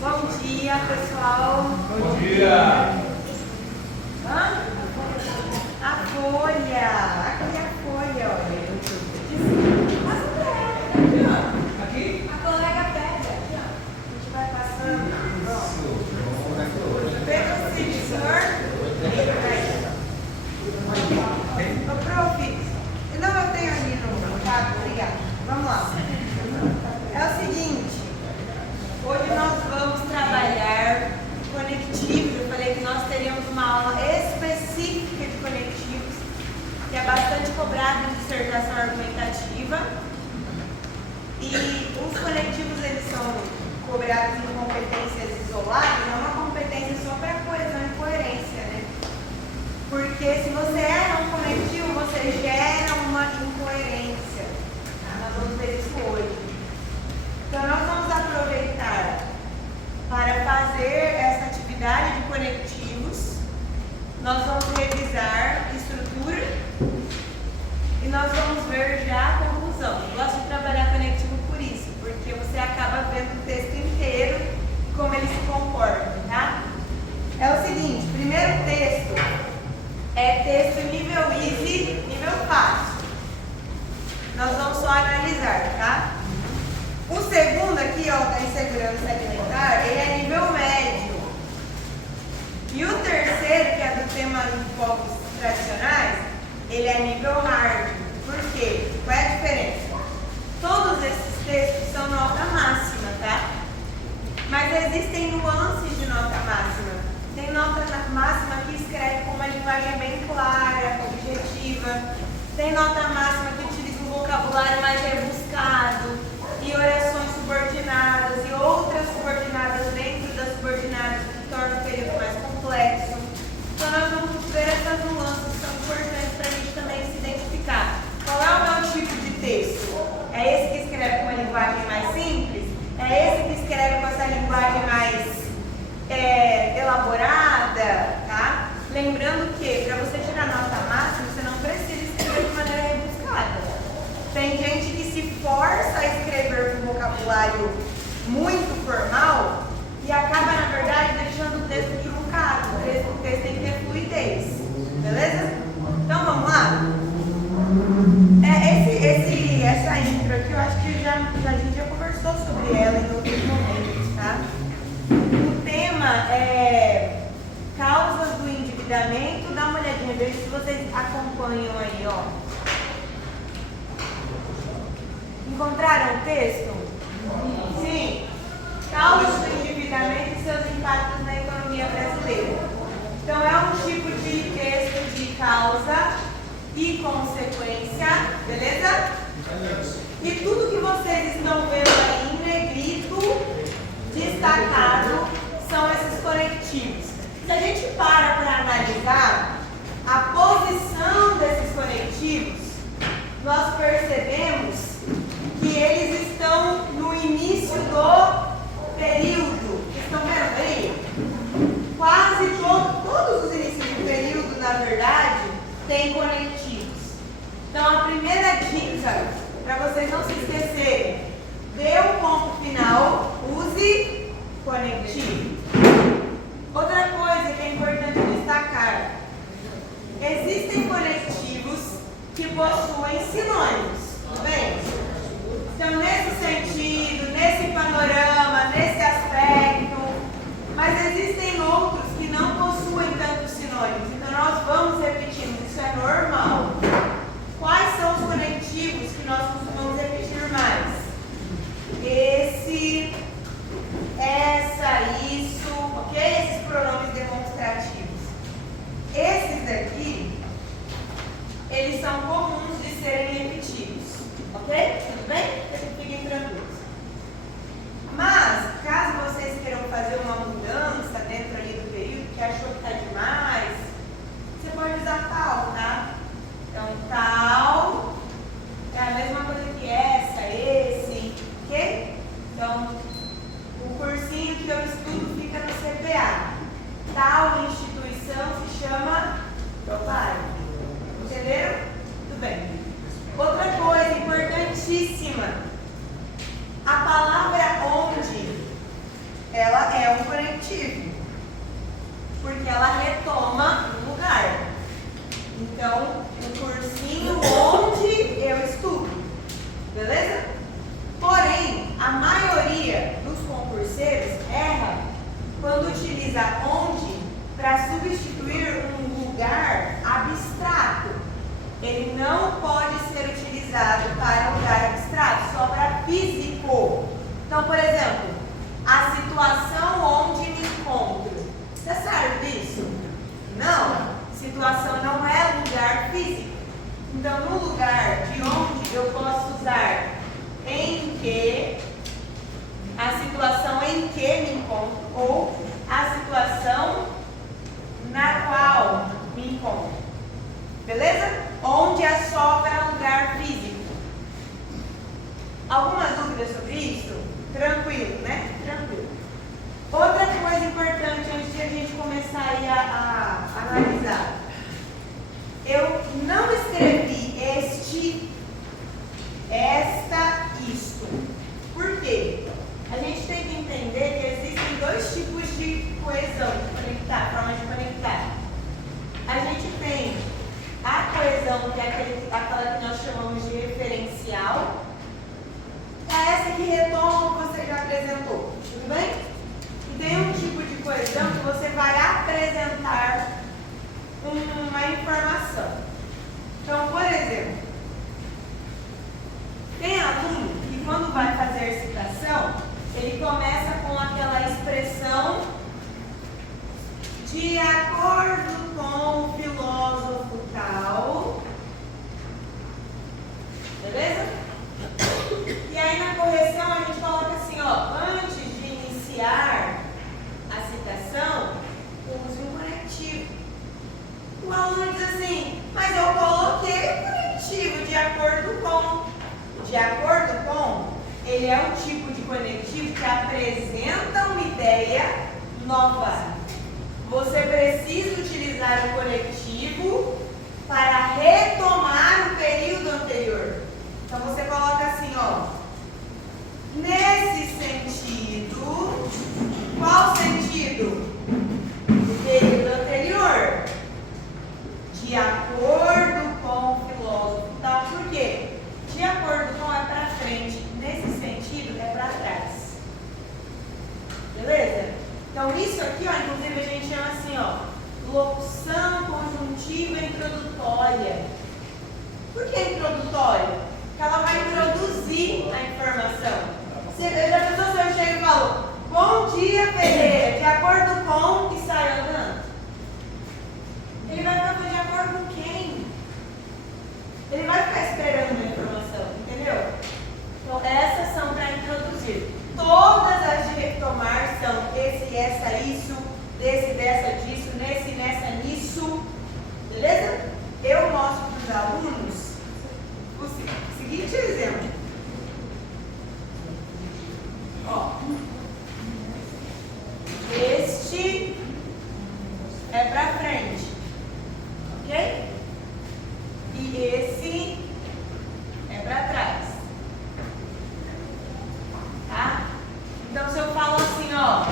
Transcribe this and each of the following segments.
Bom dia, pessoal. Bom dia. Hã? A folha. Aqui é a folha, olha. Passa pra ela. Aqui, ó. Aqui? A colega pega. Aqui, ó. A gente vai passando. Veja assim, senhor. Ô, prof. Não, eu tenho ali no quadro. Obrigada. Vamos lá. É o seguinte. Hoje nós vamos trabalhar conectivos. Eu falei que nós teríamos uma aula específica de conectivos, que é bastante cobrada em dissertação argumentativa. E os conectivos, eles são cobrados em competências isoladas, não é uma competência só para coesão e coerência, né? Porque se você erra um conectivo, você gera uma incoerência. Tá? Nós vamos ver isso hoje. Então, nós vamos aproveitar para fazer essa atividade de conectivos. Nós vamos revisar estrutura e nós vamos ver já a conclusão. Eu gosto de trabalhar conectivo por isso, porque você acaba vendo o texto inteiro e como ele se comporta, tá? É o seguinte, primeiro texto é texto nível easy, nível fácil. Nós vamos só analisar, tá? O segundo aqui, ó, da insegurança alimentar, ele é nível médio. E o terceiro, que é do tema de povos tradicionais, ele é nível hard. Por quê? Qual é a diferença? Todos esses textos são nota máxima, tá? Mas existem nuances de nota máxima. Tem nota máxima que escreve com uma linguagem bem clara, objetiva. Tem nota máxima que utiliza um vocabulário mais rebuscado e orações subordinadas e outras subordinadas dentro das subordinadas, que torna o período mais complexo. Então nós vamos ver essas nuances que são importantes para a gente também se identificar. Qual é o meu tipo de texto? É esse que escreve com uma linguagem mais simples? É esse que escreve com essa linguagem mais elaborada? Tá? Lembrando que para você tirar nota máxima, você não precisa escrever de maneira rebuscada. Tem gente que se força a escrever com vocabulário muito formal e acaba, na verdade, deixando o texto truncado. O texto tem que ter fluidez. Beleza? Então, vamos lá? Essa intro aqui, eu acho que a gente já conversou sobre ela em outros momentos, tá? O tema é causas do endividamento. Dá uma olhadinha, veja se vocês acompanham aí, ó. Encontraram o texto? Sim. Causas do endividamento e seus impactos na economia brasileira. Então, é um tipo de texto de causa e consequência, beleza? E tudo que vocês estão vendo aí em negrito, destacado, são esses conectivos. Se a gente para analisar a posição desses conectivos, nós percebemos que eles estão no início do período. Estão vendo aí? Quase todos os inícios do período, na verdade, têm conectivos. Então, a primeira dica, para vocês não se esquecerem, dê o ponto final, use conectivo. Outra coisa que é importante destacar, existem conectivos que possuem sinônimos, tudo bem? Então, nesse sentido, nesse panorama, nesse aspecto, mas existem outros que não possuem tantos sinônimos, então nós vamos repetindo, isso é normal. Quais são os conectivos que nós costumamos repetir mais? Esse, essa, isso, ok? Esses pronomes demonstrativos. Esses daqui, eles são comuns de serem repetidos, ok? Tudo bem? Fiquem tranquilos. Mas, caso vocês queiram fazer uma mudança dentro ali do período, que achou que está demais, você pode usar tal, tá? Então, tal é a mesma coisa que essa, esse, ok? Então, o cursinho que eu estudo fica no CPA. Tal instituição se chama Propag. Entenderam? Tudo bem. Outra coisa importantíssima. A palavra onde, ela conectivo, porque ela retoma um lugar. Então, um cursinho onde eu estudo, beleza? Porém, a maioria dos concurseiros erra quando utiliza onde para substituir um lugar abstrato. Ele não pode ser utilizado para um lugar abstrato, só para físico. Então, por exemplo, a situação onde me encontro. Você sabe disso? Não. Situação não é lugar físico. Então, no lugar de onde eu posso usar em que, a situação em que me encontro, ou a situação na qual me encontro. Beleza? Onde é só para lugar físico. Alguma dúvida sobre isso? Tranquilo, né? Tranquilo. Outra coisa importante antes de a gente começar aí a analisar. Eu não escrevi este, esta, isto. Por quê? A gente tem que entender que existem dois tipos de coesão, de conectar, forma de conectar. A gente tem a coesão, que é aquela que nós chamamos de referencial. É essa que retoma o que você já apresentou. Tudo bem? E tem um tipo de coesão que você vai apresentar uma informação. Então, por exemplo, tem aluno que quando vai fazer citação, ele começa com aquela expressão de acordo com o filósofo tal. Beleza? E aí na correção a gente coloca assim, ó, antes de iniciar a citação, use um conectivo. O aluno diz assim, mas eu coloquei o conectivo de acordo com. De acordo com, ele é um tipo de conectivo que apresenta uma ideia nova. Você precisa utilizar o conectivo para retomar o período anterior. Então você coloca assim, ó. Nesse sentido, qual sentido? O período anterior. De acordo com o filósofo tal. Por quê? De acordo com é para frente. Nesse sentido é para trás. Beleza? Então isso aqui, ó, inclusive a gente chama assim, ó, locução conjuntiva introdutória. Por que introdutória? Porque ela vai introduzir a informação. Você já pensou se eu chego e falo, bom dia, Pereira, de acordo com, e sai andando? Ele vai ficar de acordo com quem? Ele vai ficar esperando uma informação, entendeu? Então essas são para introduzir. Todas as de retomar são esse, essa, isso, desse, dessa, disso, nesse, nessa, nisso. Beleza? Eu mostro para os alunos o seguinte exemplo. Ó. Este é para frente. Ok? E esse é para trás. Tá? Então, se eu falo assim, ó,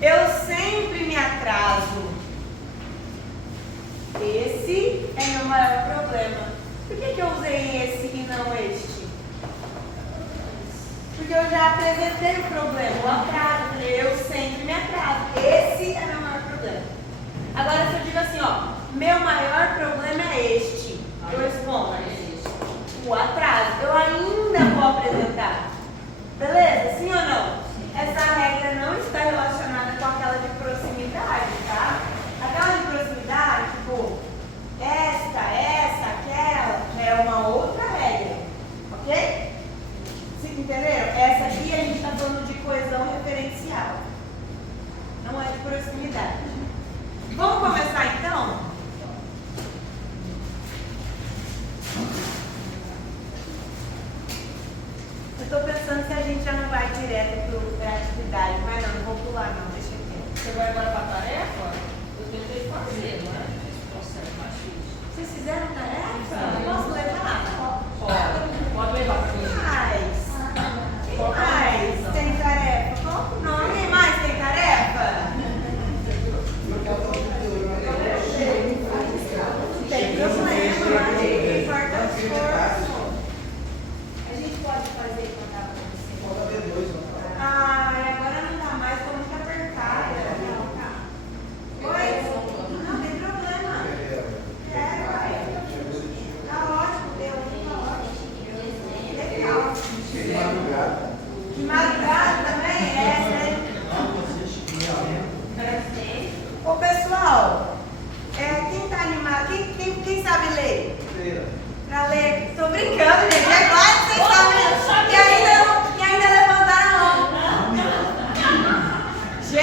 eu sempre me atraso. Esse é meu maior problema. Por que eu usei esse e não este? Porque eu já apresentei o problema, o atraso. Eu sempre me atraso. Esse é meu maior problema. Agora, se eu digo assim, ó, meu maior problema é este, eu respondo, o atraso. Eu ainda vou apresentar. Beleza? Sim ou não? Essa regra não está relacionada com aquela de proximidade, tá? Aquela de proximidade, tipo, esta, essa, aquela, é uma outra regra. Ok? Entenderam? Essa aqui a gente está falando de coesão referencial. Não é de proximidade. Vamos começar então? Eu estou pensando se a gente já não vai direto para a atividade, mas não vou pular não, deixa aqui. Você vai agora para a tarefa? Eu tentei fazer, não é? Esse processo mais difícil. Vocês fizeram tarefa? Posso levar? Pode levar para mim. Quem mais tem tarefa? Qual o nome? Quem mais tem tarefa?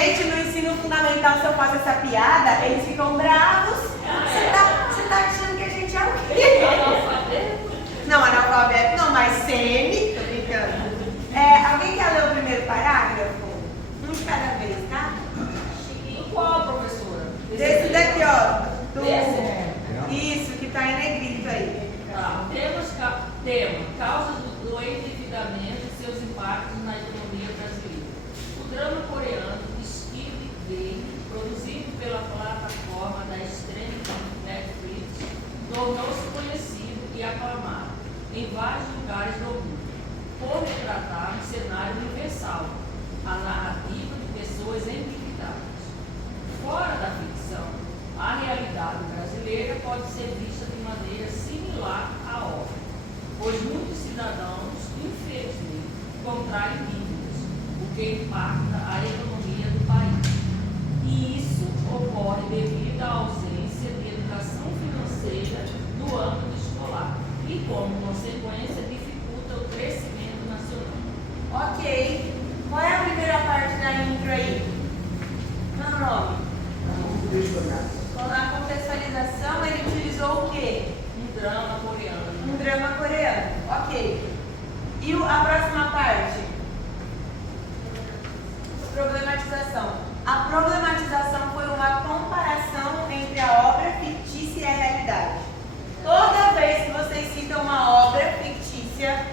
Gente, no ensino fundamental, se eu faço essa piada, eles ficam bravos. Você tá achando que a gente é o quê? Não, analfabeto não, mas semi, tô brincando. Alguém quer ler o primeiro parágrafo? Um de cada vez, tá? Qual, professora? Desse daqui, ó. Desse? Isso, que tá em negrito aí. Tá. Tema: causas do endividamento e seus impactos na economia brasileira. O drama coreano Squid Game, produzido pela plataforma da streaming Netflix, tornou-se conhecido e aclamado em vários lugares do mundo, por retratar um cenário universal, a narrativa de pessoas endividadas. Fora da ficção, a realidade brasileira pode ser vista de maneira similar à obra, pois muitos cidadãos, infelizmente, contraem dívidas, o que impacta a economia do país. E isso ocorre devido à ausência de educação financeira no âmbito escolar e, como consequência, dificulta o crescimento nacional. Ok. Qual é a primeira parte da intro aí? Qual é o nome? Na contextualização, ele utilizou o quê? Um drama coreano. Um drama coreano. Ok. E a próxima parte? Problematização. A problematização foi uma comparação entre a obra fictícia e a realidade. Toda vez que vocês citam uma obra fictícia,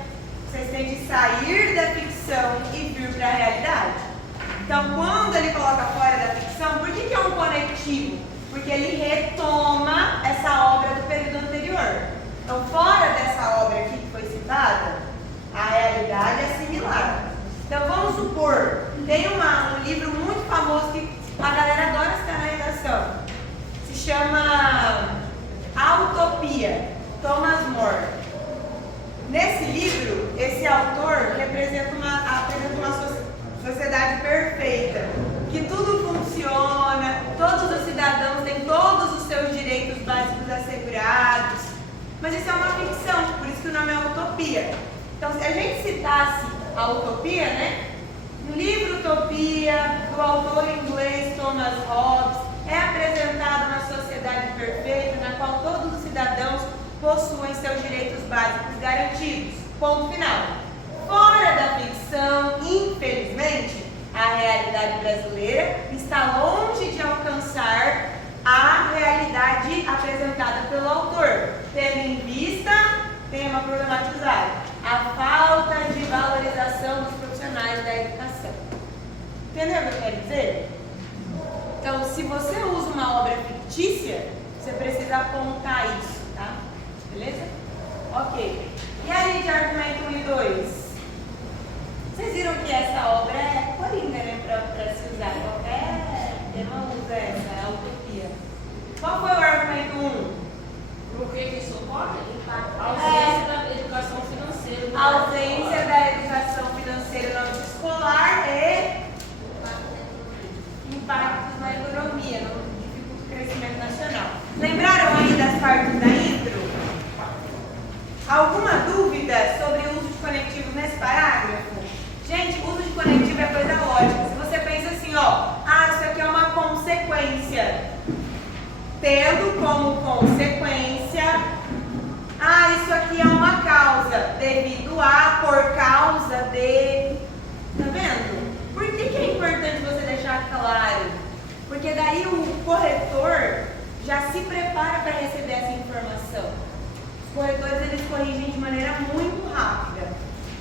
vocês têm de sair da ficção e vir para a realidade. Então, quando ele coloca fora da ficção, por que é um conectivo? Porque ele retoma essa obra do período anterior. Então, fora dessa obra aqui que foi citada, a realidade é similar. Então, vamos supor, tem um livro muito famoso que a galera adora citar na redação. Se chama A Utopia, Thomas More. Nesse livro, esse autor apresenta uma sociedade perfeita, que tudo funciona, todos os cidadãos têm todos os seus direitos básicos assegurados, mas isso é uma ficção, por isso que o nome é Utopia. Então, se a gente citasse a Utopia, né? No livro Utopia, do autor inglês Thomas Hobbes, é apresentada uma sociedade perfeita na qual todos os cidadãos possuem seus direitos básicos garantidos. Ponto final. Fora da ficção, infelizmente, a realidade brasileira está longe de alcançar a realidade apresentada pelo autor, tendo em vista, tema problematizado, a falta de valorização dos profissionais da educação. Entendeu o que eu quero dizer? Então, se você usa uma obra fictícia, você precisa apontar isso, tá? Beleza? Ok. E aí de argumento 1 e 2? Vocês viram que essa obra é coringa, né? Para se usar. Qualquer tema usa essa, é a utopia. Qual foi o argumento 1? Por que isso ocorre? A ausência da educação financeira. A ausência da educação financeira no âmbito escolar e impactos na economia, no dificulta o crescimento nacional. Lembraram aí das partes da intro? Alguma dúvida sobre o uso de conectivos nesse parágrafo? Gente, o uso de conectivo é coisa lógica. Se você pensa assim, ó, isso aqui é uma consequência. Tendo como consequência, isso aqui é uma causa. Devido a, por causa de. Tá vendo? Por que é importante você deixar claro? Porque daí o corretor já se prepara para receber essa informação. Os corretores, eles corrigem de maneira muito rápida.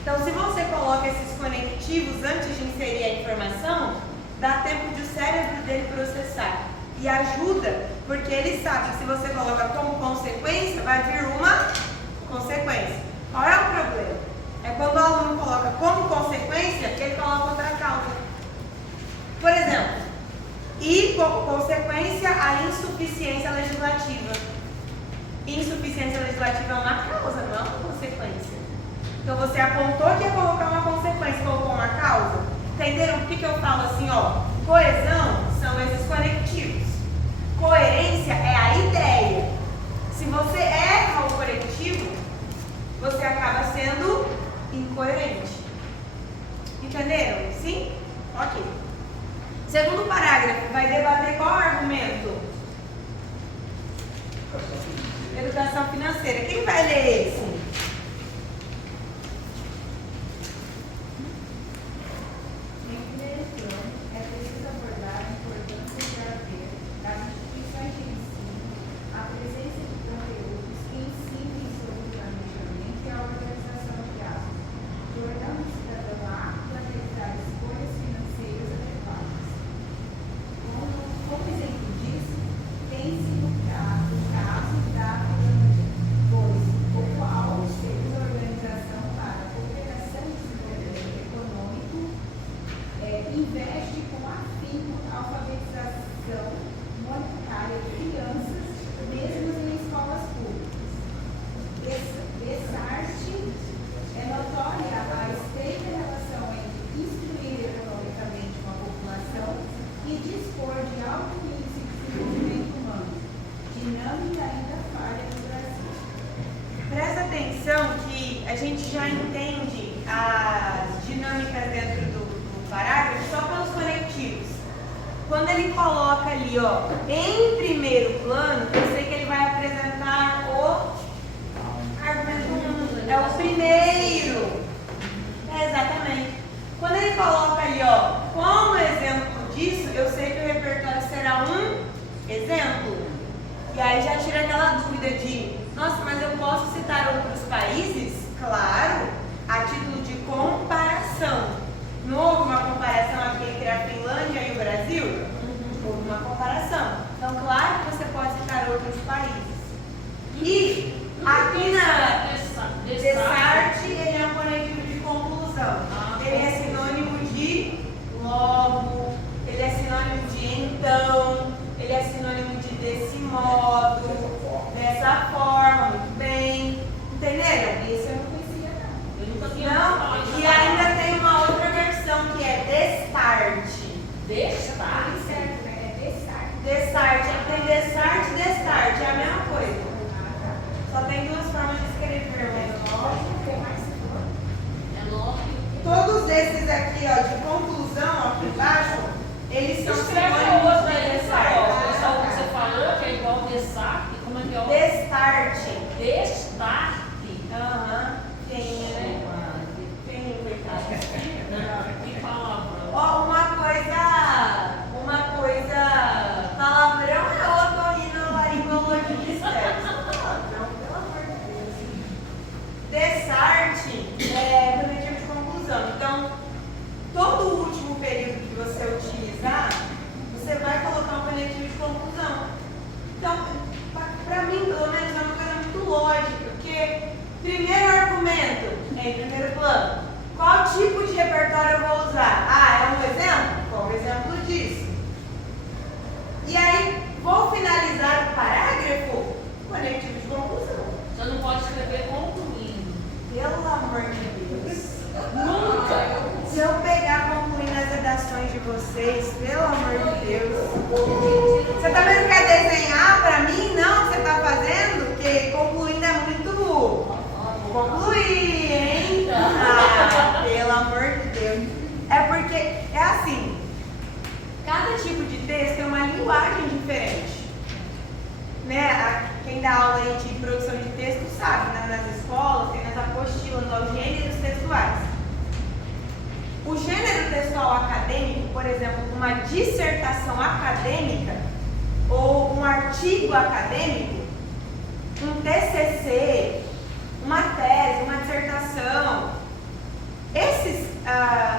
Então, se você coloca esses conectivos antes de inserir a informação, dá tempo de o cérebro dele processar. E ajuda, porque ele sabe que se você coloca como consequência, vai vir uma consequência. Qual é o problema? É quando o aluno coloca como consequência, que ele coloca outra causa. Por exemplo, e como consequência, a insuficiência legislativa. Insuficiência legislativa é uma causa, não é uma consequência. Então você apontou que ia colocar uma consequência, colocou uma causa. Entenderam por que eu falo assim, ó? Coesão são esses conectivos. Coerência é a ideia. Se você erra o conectivo, você acaba sendo incoerente. Entenderam? Sim? Ok. Segundo parágrafo, vai debater qual argumento? Educação financeira. Quem vai ler esse? Investe com afinco a alfabetização monetária de crianças, mesmo em escolas públicas. Dessarte é notória a estreita relação entre instruir economicamente uma população e dispor de alto índice de desenvolvimento humano, dinâmica ainda falha no Brasil. Presta atenção que a gente já entende as dinâmicas dentro do parágrafo só pelos conectivos. Quando ele coloca ali, ó, em primeiro plano, eu sei que ele vai apresentar o argumento 1. É o primeiro. Exatamente. Quando ele coloca ali, ó, como exemplo disso, eu sei que o repertório será um exemplo. E aí já tira aquela dúvida de, nossa, mas eu posso citar outros países? Claro, a título de comparação. Não houve uma comparação aqui entre a Finlândia e o Brasil? Houve uma comparação. Então, claro que você pode citar outros países. E aqui na Dessarte, ele é um conectivo de conclusão. Ele é sinônimo de logo, ele é sinônimo de então, ele é sinônimo de desse modo, dessa forma, muito bem. Entenderam? Esse eu não conhecia, não. Eu nunca tinha Não? E ainda tem uma outra versão que é destarte. Destarte? Certo, né? É dessarte. Destarte. Tem destarte e destarte. É a mesma coisa. Só tem duas formas de escrever, mas Lógico, mais se for. É lógico. todos esses aqui, ó, de conclusão, aqui embaixo, eles são Escreve o sinônimos outro de aí, destarte. só o que você falou, que é igual destarte. Como é que é o Destarte. destarte? Aham. Tem, né? Tem, Que palavrão. Ó, uma coisa, palavrão é otorrinolaringologia de palavrão, pelo amor de Deus. Dessarte é conectivo de conclusão. Então, todo o último período que você utilizar, você vai colocar um conectivo de conclusão. Então, para mim, pelo menos, é uma coisa muito lógica, porque primeiro argumento é em primeiro plano. Qual tipo de repertório eu vou usar? Ah, é um exemplo? Qual o exemplo disso? E aí, vou finalizar o parágrafo conectivo de conclusão. Você não pode escrever concluindo. Pelo amor de Deus. Nunca. Se eu pegar concluindo as redações de vocês, pelo amor de Deus. Você também não quer desenhar para mim, não, o que você está fazendo? Porque concluindo é muito concluir, hein? Ah, pelo amor de Deus. É porque, é assim, cada tipo de texto tem uma linguagem diferente. Né? Quem dá aula aí de produção de texto sabe, né? Nas escolas, tem nas apostilas, nos gêneros textuais. O gênero textual acadêmico, por exemplo, uma dissertação acadêmica ou um artigo acadêmico, um TCC, uma tese, uma dissertação,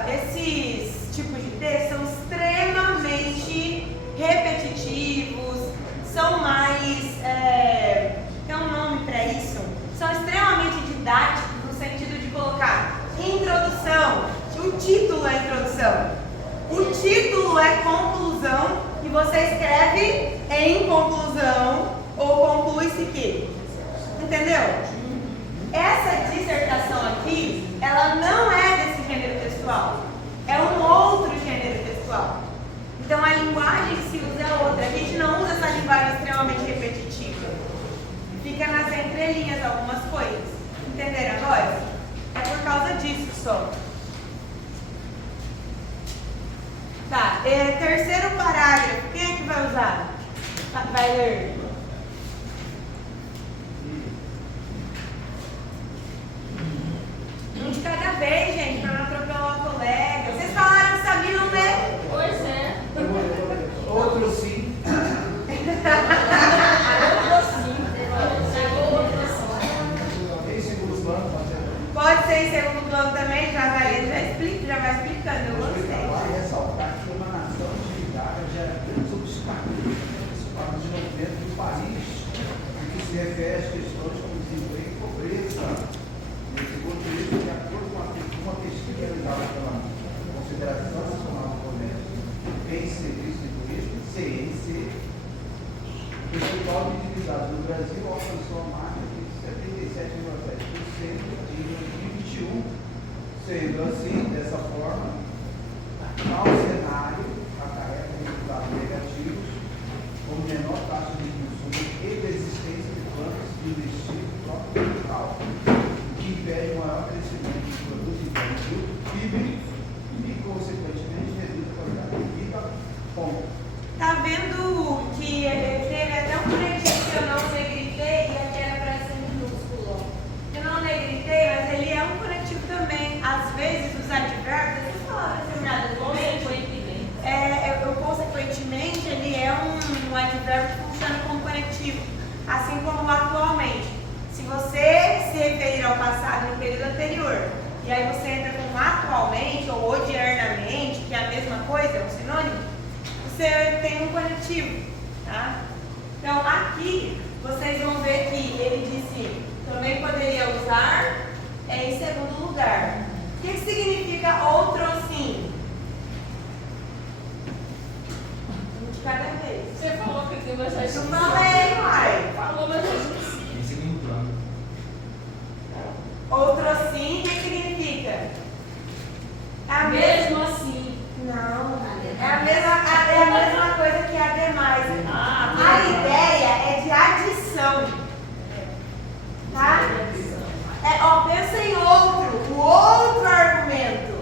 esses tipos de texto são extremamente repetitivos, são mais, tem um nome para isso, são extremamente didáticos no sentido de colocar introdução, o título é introdução, o título é conclusão e você escreve em conclusão ou conclui-se que, entendeu? Essa dissertação aqui, ela não é desse gênero textual, é um outro gênero textual. Então a linguagem que se usa é outra. A gente não usa essa linguagem extremamente repetitiva. Fica nas entrelinhas algumas coisas. Entenderam agora? É por causa disso só. Tá, terceiro parágrafo. Quem é que vai usar? Vai ler. Um de cada vez, gente, para não atropelar o colega. Vocês falaram que sabiam ler? Pois é. Outro sim. Em segundo plano, pode ser. Pode ser em segundo plano também, já vai explicando, eu gostei. Vale ressaltar que uma nação endividada gera grandes obstáculos para o desenvolvimento do país, em que se refere às questões como desemprego e pobreza. E segundo isso, de acordo com uma pesquisa realizada pela Confederação Nacional do Comércio, Bens, Serviços e Turismo, CNC, o total de endividados no Brasil alcançou a marca de 77,7% em 2021, sendo assim, dessa forma, tal cenário acarreta resultados negativos, como menor taxa de consumo e desistência de planos de investir no próprio capital, o que impede o maior crescimento dos produtos internos brutos, PIB, e, consequentemente, reduz a qualidade de vida. Ponto. Tá vendo que teve até um conectivo que eu não negritei e aqui era para ser minúsculo. Eu não negritei, mas ele é um conectivo também. Às vezes os advérbios, vocês falaram determinadamente, consequentemente ele é um advérbio que funciona como conectivo, assim como atualmente. Se você se referir ao passado no período anterior, e aí você entra com atualmente ou odiernamente, que é a mesma coisa, é um sinônimo, você tem um conectivo, tá? Então, aqui, vocês vão ver que ele disse, também poderia usar em segundo lugar. O que significa outro sim? Um de cada vez. Você falou que tem mais Eu falei, uai. Falou, mas eu esqueci. Em segundo plano. Outro sim, o que significa? A Mesmo assim. Não, é a mesma coisa que ademais. Ah, A ideia é de adição, tá? Pensa em o outro argumento.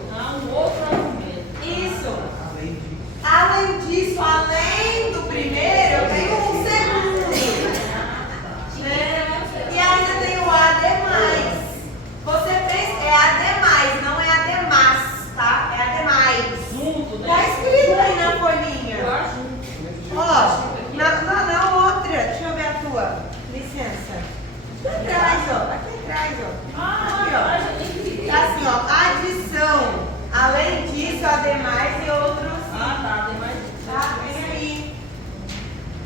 um outro argumento. Isso. Além disso, Além disso, além do primeiro, eu tenho um segundo, né? E ainda tem o ademais. Você pensa, é ademais, não é además, tá? É ademais. Junto, né? Tá escrito aí na folhinha. Igual junto. Ó, na outra, deixa eu ver a tua. Licença. Aqui atrás, ó. Aqui atrás, ó. Aqui, ó. Ah, já nem queria. Tá assim, ó. Adição. Além disso, ademais e outros. Ah, tá, tem mais. Tá? Vem aí.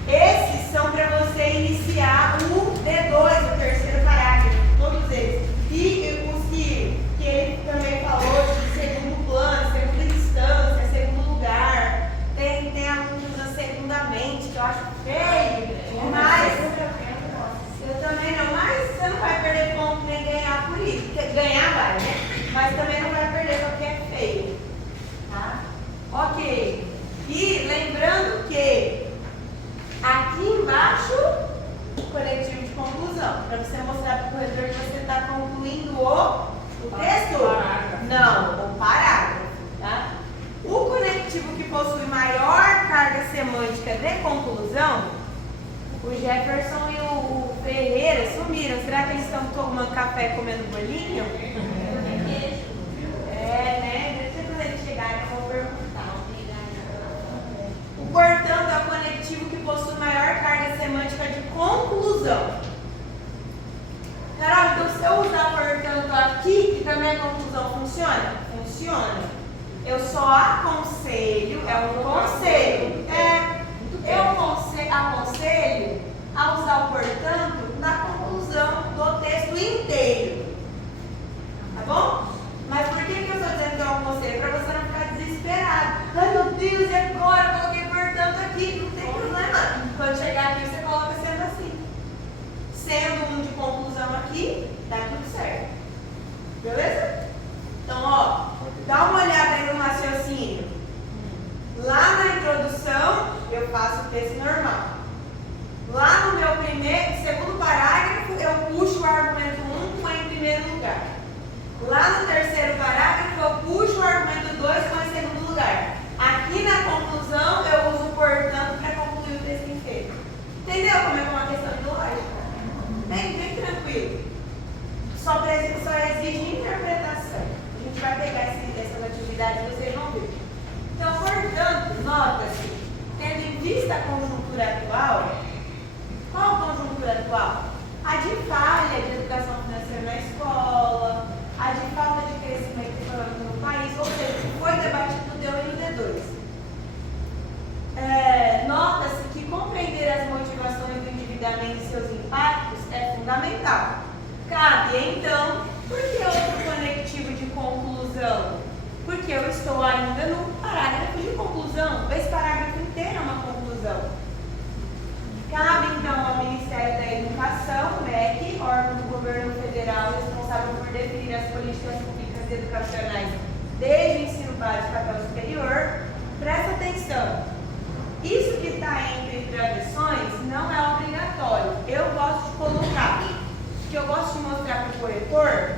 Esses são para você iniciar o D2, o terceiro parágrafo. Todos eles. E os que ele também falou de segundo plano, segunda instância, segundo lugar. Tem aluno que usa segundamente, que eu acho feio. Mas eu também não. Mas você não vai perder ponto nem ganhar por isso. Ganhar vai, né? Mas também não vai perder porque é feio. Tá? Ok. E lembrando que aqui embaixo, conectivo de conclusão. Para você mostrar para o corretor que você está concluindo o texto. Parágrafo. Não, o parágrafo. Tá? O conectivo que possui maior carga semântica de conclusão, o Jefferson e o Ferreira sumiram. Será que eles estão tomando café e comendo bolinho? Né? Deixa quando eles chegarem, eu vou perguntar. O portanto é o conectivo que possui maior carga semântica de conclusão. Carol, então se eu usar portanto aqui, que também é conclusão, funciona? Funciona. Eu só aconselho, é um conselho. Eu aconselho a usar o portanto na conclusão do texto inteiro. Tá bom? Mas por que eu estou dizendo que é um conselho? Para você não ficar desesperado. Ai meu Deus, e agora? Eu coloquei portanto aqui, não tem problema. Quando chegar aqui, você coloca sendo assim. Sendo um de conclusão aqui, tá tudo certo. Beleza? Então, ó, dá uma olhada aí no raciocínio. Lá na introdução, eu faço o texto normal. Lá no meu segundo parágrafo, eu puxo o argumento 1 com em primeiro lugar. Lá no terceiro parágrafo, eu puxo o argumento 2 com em segundo lugar. Aqui Aqui na conclusão eu uso portanto para concluir o texto inteiro. Entendeu como é uma questão de lógica? Bem tranquilo. Só exige interpretação. A gente vai pegar essas atividades e vocês vão ver. Então, portanto, nota-se, tendo em vista a conjuntura atual, qual a conjuntura atual? A de falha de educação financeira na escola, a de falta de crescimento econômico no país, ou seja, que foi debatido no D1 e no D2. Nota-se que compreender as motivações do endividamento e seus impactos é fundamental. Cabe, então, por que outro conectivo de conclusão? Porque eu estou ainda no parágrafo de conclusão. Esse parágrafo inteiro é uma conclusão. Cabe, então, ao Ministério da Educação, MEC, órgão do governo federal responsável por definir as políticas públicas educacionais desde o ensino básico até o superior. Presta atenção. Isso que está entre travessões não é obrigatório. Eu gosto de colocar, porque eu gosto de mostrar para o corretor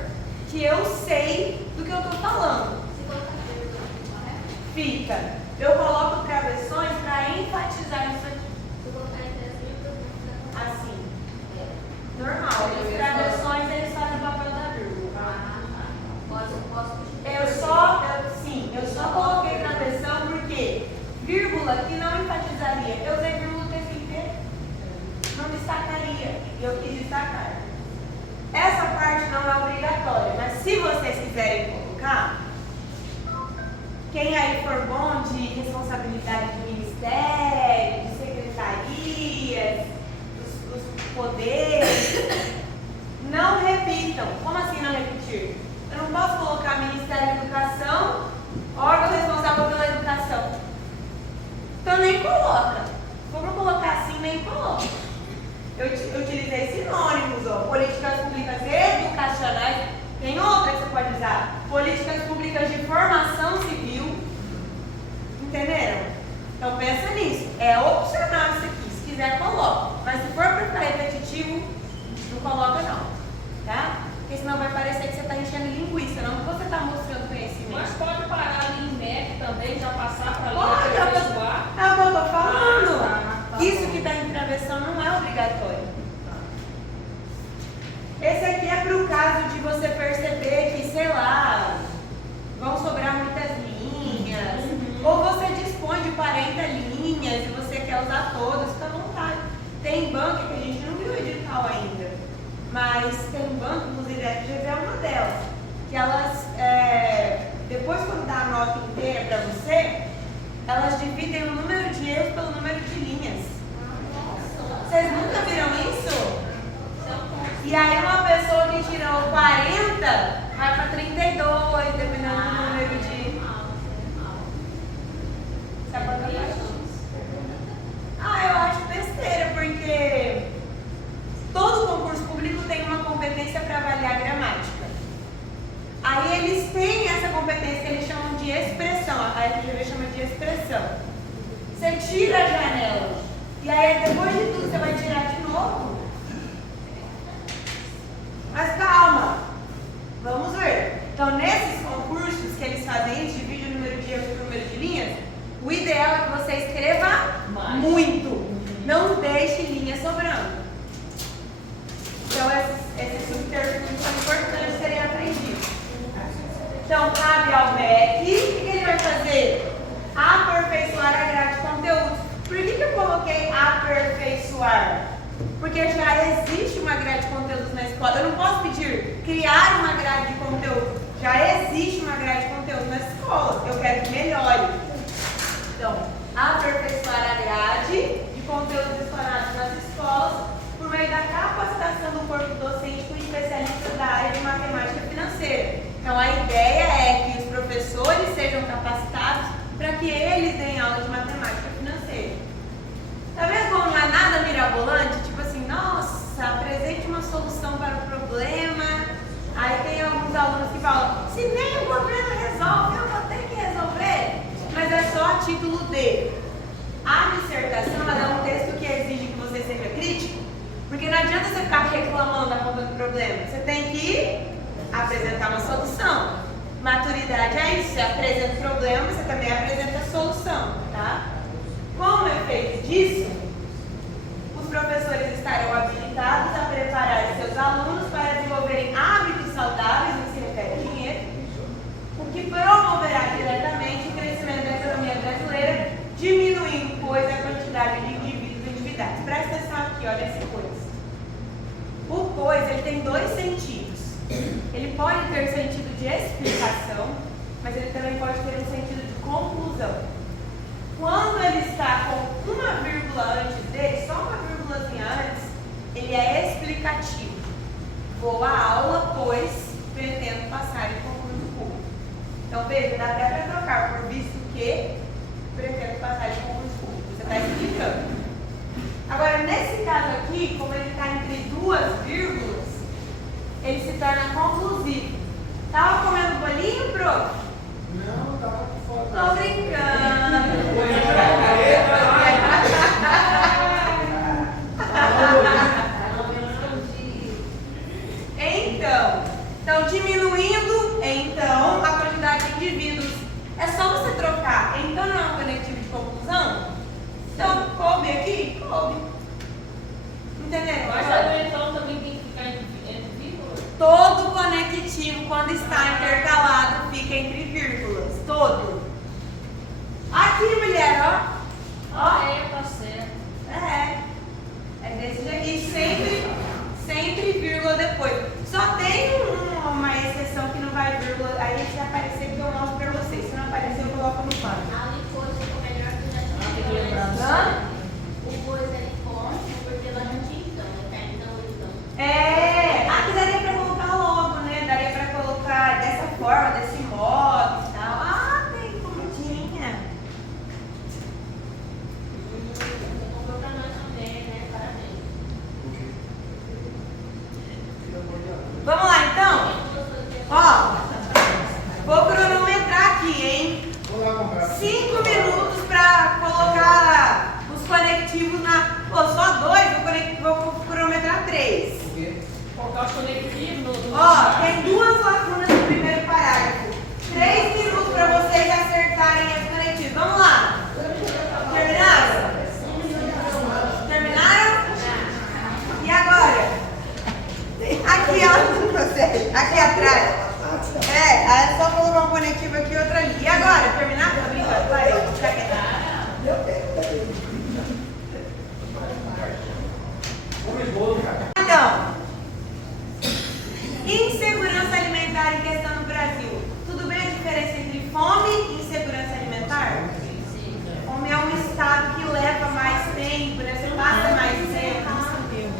que eu sei do que eu estou falando. Fica. Eu coloco travessões para enfatizar isso aqui. Assim. Normal. Os travessões, eles fazem o papel da vírgula. Eu só coloquei travessão porque vírgula que não enfatizaria. Eu usei vírgula o texto inteiro. Não destacaria. E eu quis destacar. Essa parte não é obrigatória, mas se vocês quiserem colocar, quem aí for bom de responsabilidade de ministério, de secretarias, dos poderes, não repitam. Como assim não repetir? Eu não posso colocar Ministério da Educação, órgão responsável pela educação. Então nem coloca. Se for para colocar assim, nem coloca. Eu utilizei sinônimos, ó. Políticas públicas educacionais. Tem outra que você pode usar. Políticas públicas de formação civil. Entenderam? Então pensa nisso. É opcional isso aqui. Se quiser, coloca. Mas se for para ficar repetitivo, não coloca não. Tá? Porque senão vai parecer que você está enchendo linguiça, não que você está mostrando conhecimento. Mas pode parar ali em MEC também, já passar para ali Pode, até aperfeiçoar. é o que eu estou falando. Tá Isso bom. que está em travessão não é obrigatório. Esse aqui é para o caso de você perceber que, sei lá, vão sobrar muitas linhas, ou você dispõe de 40 linhas e você quer usar todas, fica à vontade. Tem banco que a gente não viu o edital ainda, mas tem banco, inclusive a FGV é uma delas, que elas, depois quando dá a nota inteira para você, elas dividem o número de erros pelo número de linhas. Vocês nunca viram isso? E aí uma pessoa que tirou 40 vai para 32, dependendo do número de... Sabe quanto é? Eu acho besteira, porque todo concurso público tem uma competência para avaliar gramática. Aí eles têm essa competência que eles chamam de expressão, a FGV chama de expressão. Você tira a janela, e aí depois de tudo você vai tirar de novo. Mas calma, vamos ver. Então, nesses concursos que eles fazem, eles dividem o número de erros por número de linhas. O ideal é que você escreva muito. Não deixe linha sobrando. Então, esses subterfúgios são importantes serem aprendidos. Então, cabe ao MEC, o que ele vai fazer? Aperfeiçoar a grade de conteúdos. Por que eu coloquei aperfeiçoar? Porque já existe uma grade de conteúdos na escola. Eu não posso pedir criar uma grade de conteúdo. Já existe uma grade de conteúdo nas escolas. Eu quero que melhore. Então, aperfeiçoar a grade de conteúdos explanados nas escolas por meio da capacitação do corpo docente com especialistas da área de matemática financeira. Então, a ideia é que os professores sejam capacitados para que eles deem aula de matemática financeira. Tá vendo como não é nada mirabolante? Tipo assim, nossa, apresente uma solução para o problema. Aí tem alguns alunos que falam, se nem o governo resolve, eu vou ter que resolver. Mas é só a título de. A dissertação, ela é um texto que exige que você seja crítico, porque não adianta você ficar reclamando, apontando problema. Você tem que apresentar uma solução. Maturidade é isso, você apresenta o problema, você também apresenta a solução, tá? Como efeito disso, os professores estarão habilitados a preparar seus alunos para desenvolverem hábitos saudáveis no que se refere a dinheiro, o que promoverá diretamente o crescimento da economia brasileira, diminuindo, pois, a quantidade de indivíduos endividados. Presta atenção aqui, olha essa coisa. O pois, ele tem dois sentidos. Ele pode ter sentido de explicação, mas ele também pode ter um sentido de conclusão. Quando ele está com uma vírgula antes dele, só uma vírgulazinha antes, ele é explicativo. Vou à aula, pois pretendo passar em concurso público. Então veja, dá até para trocar por visto que pretendo passar em concurso público. Você está explicando. Agora, nesse caso aqui, como ele está entre duas vírgulas, ele se torna conclusivo. Tava comendo bolinho, prof? Não, tava com foto. Tô brincando. Então, diminuindo a quantidade de indivíduos. É só você trocar. Então não é um conectivo de conclusão? Então, coube aqui? Coube. Entendeu? Mas aí, então também tem que ficar entre vírgulas? Todo conectivo, quando está intercalado, fica entre vírgulas. Todo. Aqui, mulher, ó. Tá certo. É desse jeito. E sempre vírgula depois. Só tem uma exceção que não vai vírgula. Aí se aparecer que eu mostro pra vocês. Se não aparecer, eu coloco no quadro. Ali foi ficou melhor que o Hã? O pois ele conta, porque lá não tinha então. Aqui daria pra colocar logo, né? Daria pra colocar dessa forma, desse modo e tal. Ah, tem comidinha. Você comprou pra nós também, né? Parabéns. Vamos lá, então? Ó, vou cronometrar aqui, hein? Vou lá comprar. 5 minutos pra colocar os conectivos na... Pô, só 2, vou cronometrar 3. O quê? Colocar os conectivos no... Ó, tem 2 lacunas no primeiro parágrafo. 3 minutos pra vocês acertarem as conectivos. Vamos lá. Terminaram? Terminaram? E agora? Aqui, ó. Aqui atrás. É só colocar um conectivo aqui e outro ali. E agora? Terminaram? Tô brincando. Parei. Vou ficar quieta. Então, insegurança alimentar em questão no Brasil. Tudo bem a diferença entre fome e insegurança alimentar? Fome é um estado que leva mais tempo, né? Você passa mais tempo.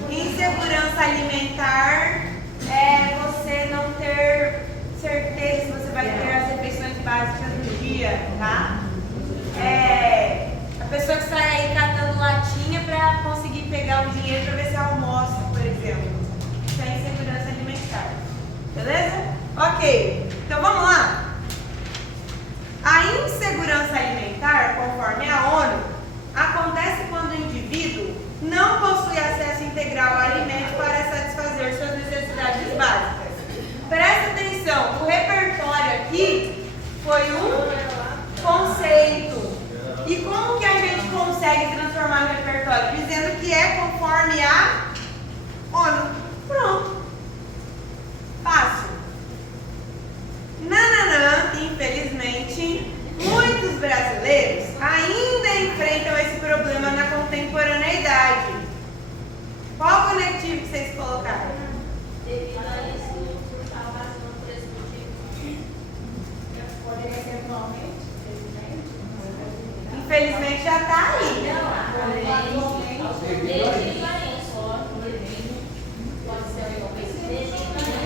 Insegurança alimentar é você não ter certeza se você vai ter as refeições básicas no dia, tá? A pessoa que sai aí catando latinha para conseguir pegar o dinheiro para ver se almoça, por exemplo. Isso é insegurança alimentar. Beleza? Ok. Então vamos lá. A insegurança alimentar, conforme a ONU, acontece quando o indivíduo não possui acesso integral a alimentos para satisfazer suas necessidades básicas. Presta atenção, o repertório aqui foi um conceito. E como que a gente consegue transformar o repertório? Dizendo que é conforme a ONU. Pronto. Fácil. Nananã, infelizmente, muitos brasileiros ainda enfrentam esse problema na contemporaneidade. Qual conectivo que vocês colocaram? Devido a isso, por estar passando por esse motivo. Poderia ser atualmente, Infelizmente já está aí.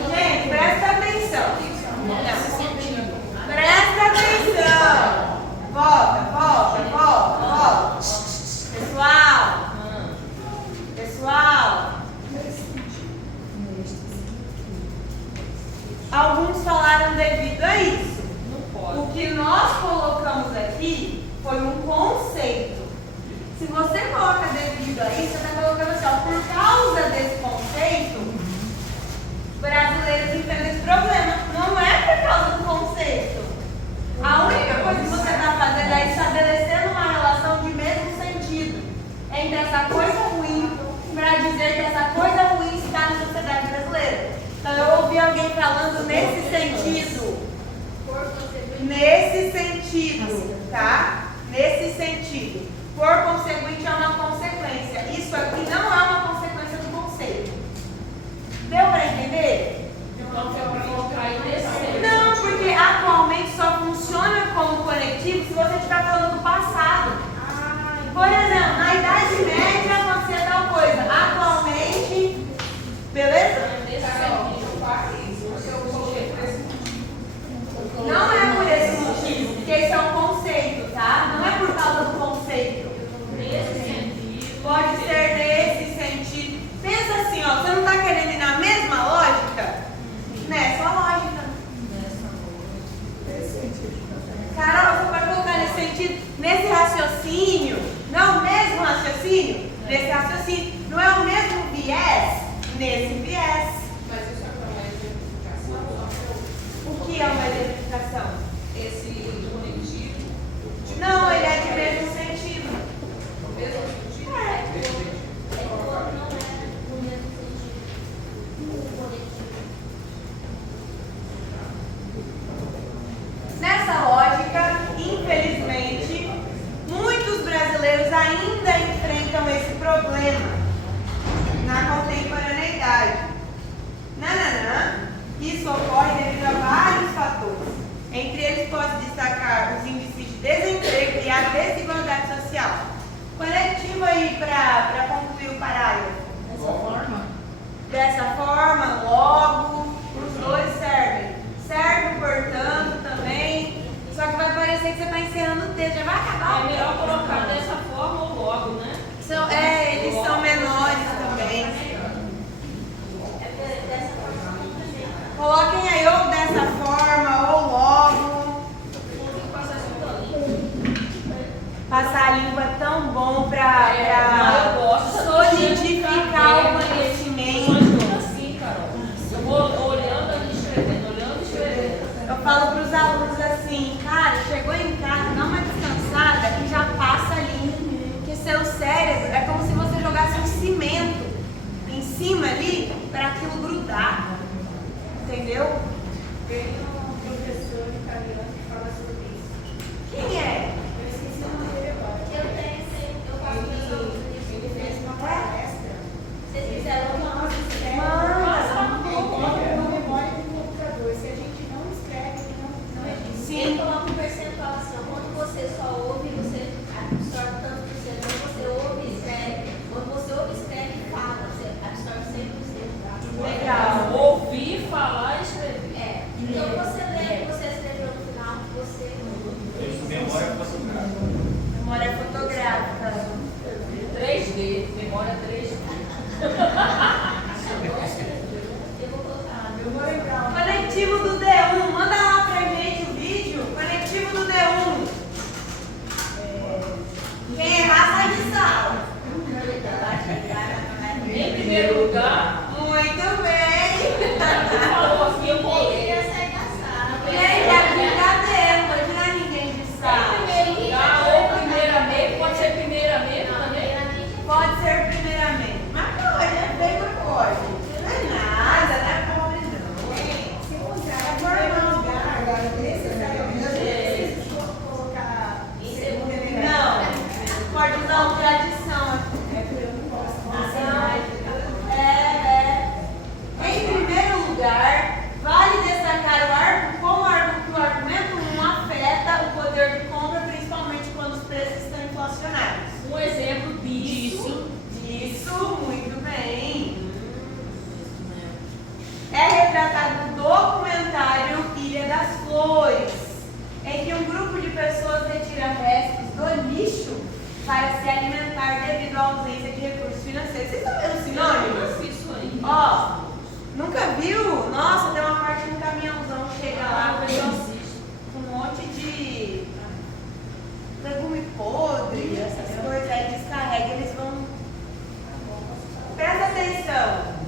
Gente, presta atenção. Presta atenção. Volta. Pessoal. Alguns falaram devido a isso. O que nós colocamos aqui foi um conceito. Se você coloca devido a isso, você está colocando assim, ó, por causa desse conceito, brasileiros enfrentam esse problema. Não é por causa do conceito. alguém falando nesse sentido. Nesse sentido, tá? Nesse sentido. Por conseguinte é uma consequência. Isso aqui não é uma consequência do conceito. Deu para entender? Então, foi para colocar aí nesse sentido. Não, porque atualmente só funciona como conectivo se você estiver falando do passado. Por exemplo, na Idade Média acontecia tal coisa. Atualmente, beleza? Nesse sentido. Não é por esse motivo, porque esse é um conceito, tá? Não é por causa do conceito. Nesse sentido. Pode ser nesse sentido. Pensa assim, ó, você não está querendo ir na mesma lógica? Nessa lógica. Carol, você pode colocar nesse sentido, nesse raciocínio. Não é o mesmo raciocínio? Nesse raciocínio. Não é o mesmo viés? Nesse viés. Mas isso é uma exemplificação? O que é uma exemplificação? Esse conectivo? Não, ele é de mesmo sentido. Mesmo sentido? Nessa lógica, infelizmente, muitos brasileiros ainda enfrentam esse problema na contemporaneidade. Isso ocorre devido a vários fatores. Entre eles pode destacar os índices de desemprego e a desigualdade social. Conectivo aí para concluir o parágrafo. Dessa forma, logo, os dois servem. Serve, portanto, também. Só que vai parecer que você está encerrando o texto, já vai acabar. É melhor colocar dessa forma ou logo, né? Eles são menores também. Coloquem aí ou dessa forma ou logo. Passar a língua é tão bom para solidificar o conhecimento. Assim, Carol. Eu vou olhando e escrevendo, Eu falo para os alunos assim, cara, chegou em casa, dá uma descansada e já passa ali. Porque seu cérebro é como se você jogasse um cimento em cima ali para aquilo grudar. Entendeu? Tem um professor italiano que fala sobre isso. Quem é? Eu esqueci o nome dele agora. Ele fez uma palestra. Vocês fizeram O nosso cérebro na memória do computador. Se a gente não escreve, não existe. Sim. Ele coloca um percentual assim, ó, quando você só ouve, você absorve tanto por cento. Quando você ouve e escreve, quando você ouve e escreve e fala, você absorve 100%. Legal. Ouvir, falar e escrever. É. Então você lê, você escreveu no final, você. Memória fotográfica. Memória fotográfica. 3D, memória 3D. Eu vou colocar. Eu vou lembrar. Conectivo do D1. Manda lá pra gente o vídeo. Conectivo do D1. Quem errar sai de sala. Em primeiro lugar, Muito bem. falou aqui, eu colei. Queria sair da sala. Gente, é brincadeira. Não vou tirar ninguém de Em sala. primeiro lugar, ou primeiramente, pode ser primeiramente também. Pode ser primeiramente. Mas pode, é bem, mas pode. Não é nada, não é pobre não. Se usar em primeiro lugar, agora necessariamente precisa colocar em segundo elemento. Não, pode usar o tradição. É porque eu não gosto. Em primeiro lugar, vale destacar como o argumento 1 afeta o poder de compra, principalmente quando os preços estão inflacionários. Um exemplo disso. Muito bem. É retratado no documentário Ilha das Flores, em que um grupo de pessoas retira restos do lixo para se alimentar devido à ausência de recursos financeiros. Vocês estão vendo sinônimos? Isso aí. Ó, nunca viu? Nossa, tem uma parte que um caminhãozão chega lá, o pessoal com um monte de legume podre, essas coisas, aí descarrega, eles vão. Presta atenção.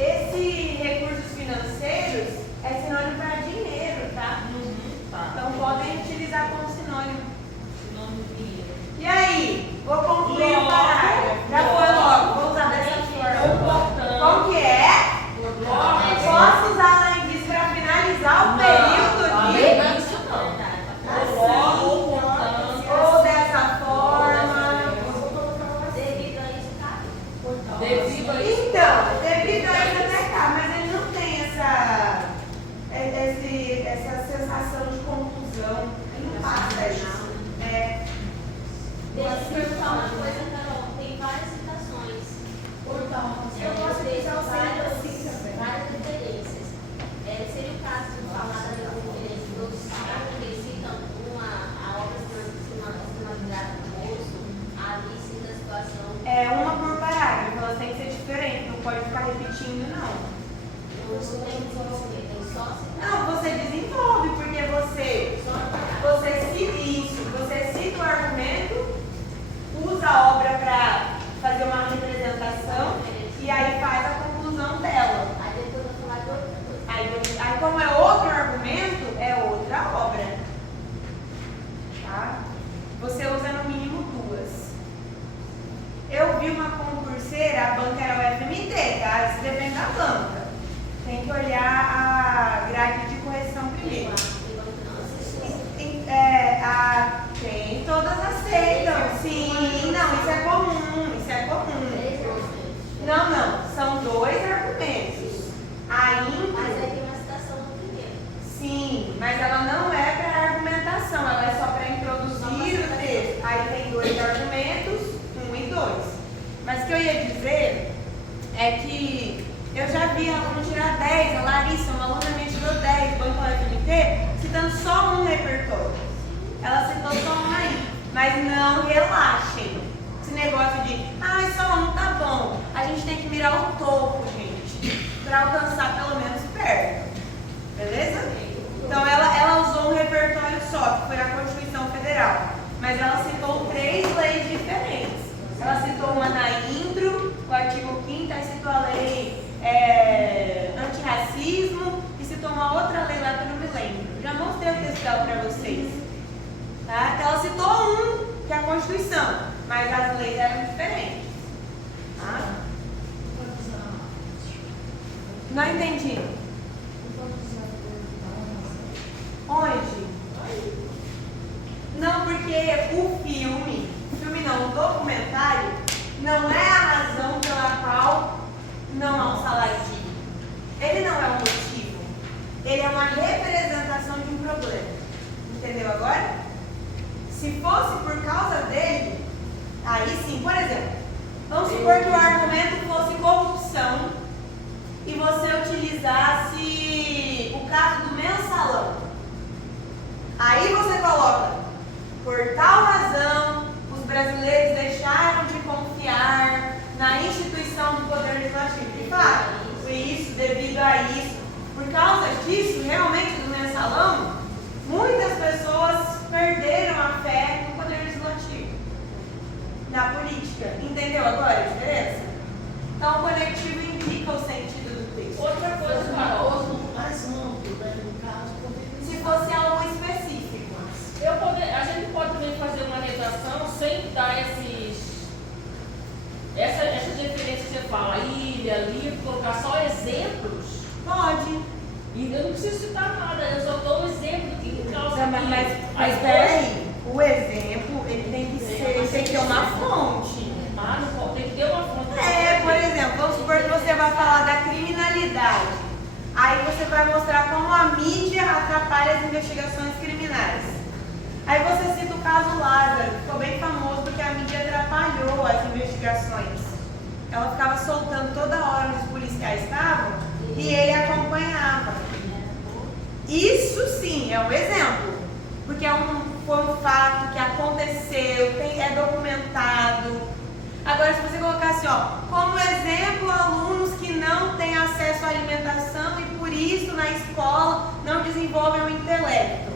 Esse recursos financeiros é sinônimo para dinheiro, tá? Tá. Então podem utilizar como sinônimo. Nome do dinheiro. E aí? Vou concluir o Logo, parágrafo. Já foi logo, vou usar dessa Ou forma. portanto. Como que é? você usa no mínimo 2. Eu vi uma concurseira, a banca era o FMT, tá? Isso depende da banca. Tem que olhar a grade de correção primeiro. Tem, todas aceitam. Sim, não, isso é comum, isso é comum. Não, são 2 argumentos. A ímpar. Mas aí tem uma citação no primeiro. Sim, mas ela não é para argumentação, ela é só para introduzir o texto. Aí tem 2 argumentos, 1 e 2. Mas o que eu ia dizer é que eu já vi aluno tirar 10, a Larissa, uma aluna minha tirou 10, banco FMT, citando só um repertório. Ela citou só um aí, mas não relaxem. Esse negócio de, só um tá bom. A gente tem que mirar o topo, gente, para alcançar pelo menos perto. Beleza? Então ela usou um repertório só, que foi a Constituição Federal. Mas ela citou 3 leis diferentes. Ela citou uma na intro, o artigo 5º, aí citou a lei antirracismo e citou uma outra lei lá que eu não me lembro. Já mostrei o texto dela para vocês. Tá? Ela citou que é a Constituição, mas as leis eram diferentes. Tá? Não entendi. Onde? Não, porque o filme não, o documentário, não é a razão pela qual não há um salário digno. Ele não é um motivo. Ele é uma representação de um problema. Entendeu agora? Se fosse por causa dele, aí sim, por exemplo, vamos supor que o argumento fosse corrupção e você utilizasse o caso do mensalão. Aí você coloca, por tal razão, os brasileiros deixaram de confiar na instituição do Poder Legislativo. E claro, foi isso, devido a isso. Por causa disso, realmente, do mensalão, muitas pessoas perderam a fé no Poder Legislativo, na política. Entendeu agora a diferença? Então, o conectivo indica o sentido do texto. Outra coisa, Carol. Mais amplo, né, no caso, Se fosse algo específico. A gente pode também fazer uma redação sem dar essas referências que você fala, ilha, livro, colocar só exemplos. Pode. E eu não preciso citar nada, eu só dou um exemplo que causa Mas peraí, o exemplo ele tem que ter uma fonte. Não pode, tem que ter uma fonte. Por exemplo, vamos supor que você vai falar da criminalidade. Aí você vai mostrar como a mídia atrapalha as investigações criminais. Aí você cita o caso Lázaro, que ficou bem famoso porque a mídia atrapalhou as investigações. Ela ficava soltando toda hora onde os policiais estavam e ele acompanhava. Isso sim é um exemplo, porque foi um fato que aconteceu, é documentado. Agora, se você colocar assim, como exemplo, alunos que não têm acesso à alimentação e por isso na escola não desenvolvem o intelecto.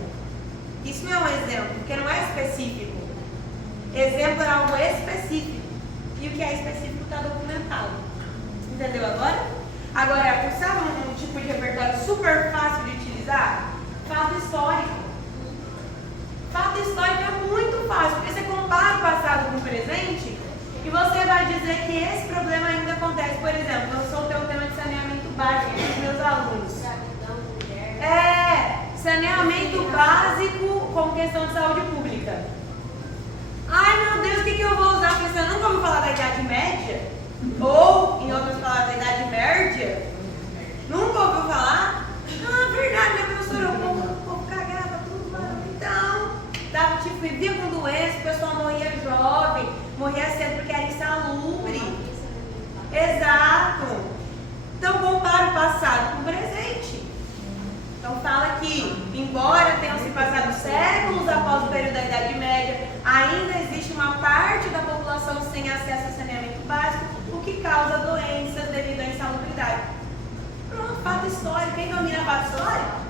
Isso não é um exemplo, porque não é específico. Exemplo é algo específico. E o que é específico está documentado. Entendeu agora? Agora, sabe um tipo de repertório super fácil de utilizar? Fato histórico. Fato histórico é muito fácil, porque você compara o passado com o presente e você vai dizer que esse problema ainda acontece. Por exemplo, eu soltei o tema de saneamento básico com os meus alunos. Saneamento básico como questão de saúde pública. Ai meu Deus, o que eu vou usar? Porque você nunca ouviu falar da Idade Média? Ou, em outras palavras, da Idade Média? Nunca ouviu falar? Verdade, minha professora, o povo cagava tudo, mano. Então, vivia com doença, o pessoal morria jovem, morria cedo porque era insalubre. Exato. Então, compara o passado com o presente. Então fala que, embora tenham se passado séculos após o período da Idade Média, ainda existe uma parte da população sem acesso a saneamento básico, o que causa doenças devido à insalubridade. Pronto, fato histórico. Quem domina fato histórico?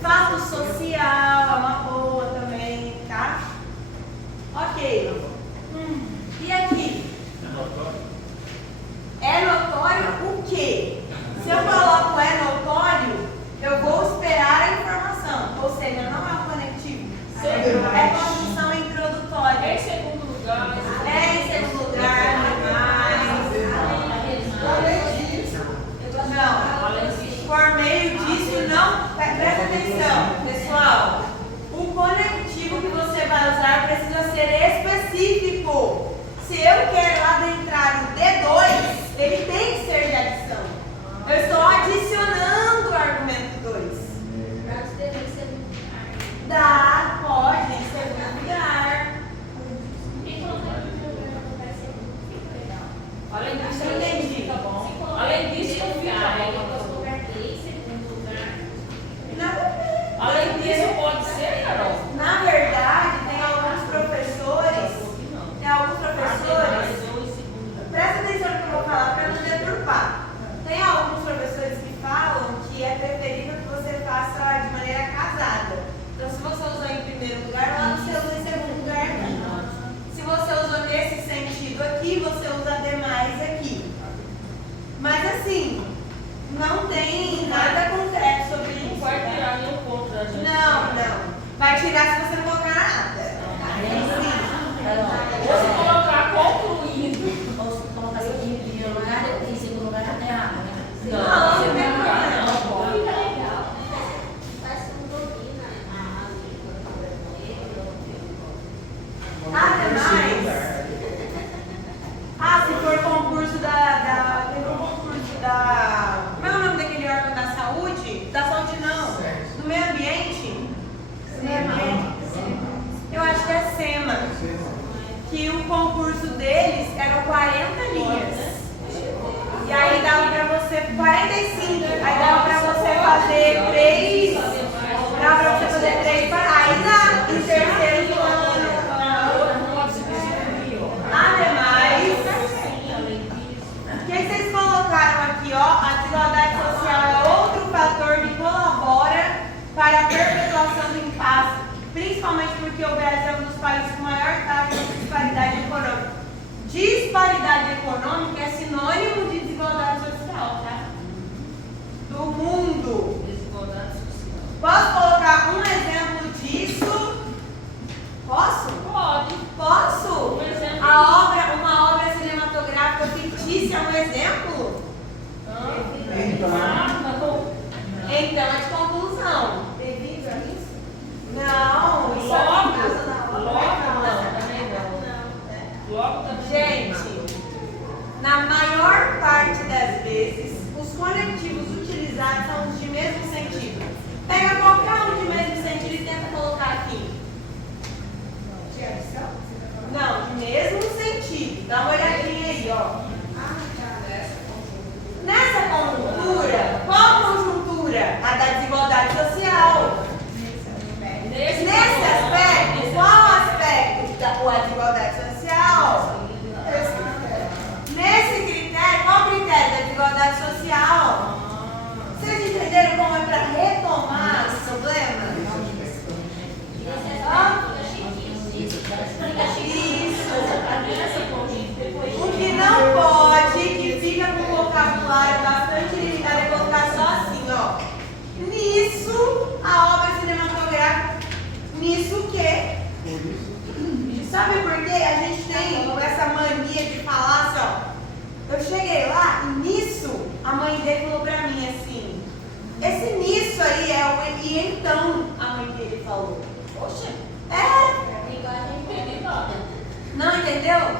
Fato social, é uma boa também, tá? Ok. E aqui? É notório o quê? Se eu coloco é notório, eu vou esperar a informação, ou seja, não é um conectivo. É conjunção entre Se eu quero adentrar o D2, ele tem que ser de adição. Eu estou adicionando o argumento 2. Para os dever em segundo lugar. Dá, pode, em segundo lugar. Quem colocar em primeiro lugar não vai ser muito legal. Além disso, Eu entendi. fica bom. Se colocar Além em disso, primeiro fica lugar, aí bom. depois colocar em segundo lugar. Nada a ver. Além disso, pode ser, Carol? Na verdade, tem alguns professores, presta atenção no que eu vou falar para não deturpar. Tem alguns professores que falam que é preferível que você faça de maneira casada. Então, se você usou em primeiro lugar, lá você usa em segundo lugar. Se você usou nesse sentido aqui, você usa demais aqui. Mas assim, não tem nada concreto sobre Não isso. vai tá? tirar nenhum ponto da gente. Não. Vai tirar se você não colocar nada. Ou se colocar concluído. Ou se colocar assim em primeiro lugar, em segundo lugar já está errado, né? Não, Você não tem colocar, problema. não. Fica legal, né? Faz que não domina a língua. Se for concurso teve um concurso da. Como é o nome daquele órgão da saúde? Da saúde não. Do meio ambiente? Do meio ambiente. Eu acho que é SEMA. Que o concurso deles era 40 linhas. E aí dava pra você 45. Aí dava pra você fazer 3. Dava pra você fazer 3 para. Aí dá em terceiro ano. Ademais, o que vocês colocaram aqui, ó? A desigualdade social é outro fator que colabora para a perpetuação do impasse, principalmente porque o Brasil é um dos países com maior taxa de disparidade econômica. Disparidade econômica é sinônimo de desigualdade social, tá? Do mundo. Desigualdade social. Posso colocar um exemplo disso? Posso? Pode. Posso? Um exemplo. Uma obra cinematográfica fictícia é um exemplo? Então é de conclusão. Devido a isso? Não, isso Logo, é por causa da obra. não, também não. Logo também. Gente, na maior parte das vezes, os conectivos utilizados são os de mesmo sentido. Pega qualquer um de mesmo sentido e tenta colocar aqui. De adição? Não, de mesmo sentido. Dá uma olhadinha aí, ó. Nessa conjuntura, qual conjuntura? A da desigualdade social. Nesse aspecto, qual aspecto da desigualdade social? Nesse critério, qual critério da desigualdade social? Vocês entenderam como é para retomar esse problema? O que não pode, que fica com o vocabulário bastante limitado, é colocar só assim, ó. Nisso, a obra cinematográfica. Nisso o quê? Sabe por quê? A gente tem essa mania de falar assim, ó. Eu cheguei lá e nisso, a mãe dele falou pra mim assim. Esse nisso aí é o e então, a mãe dele falou. Oxe, Linguagem entendi nada. Não entendeu?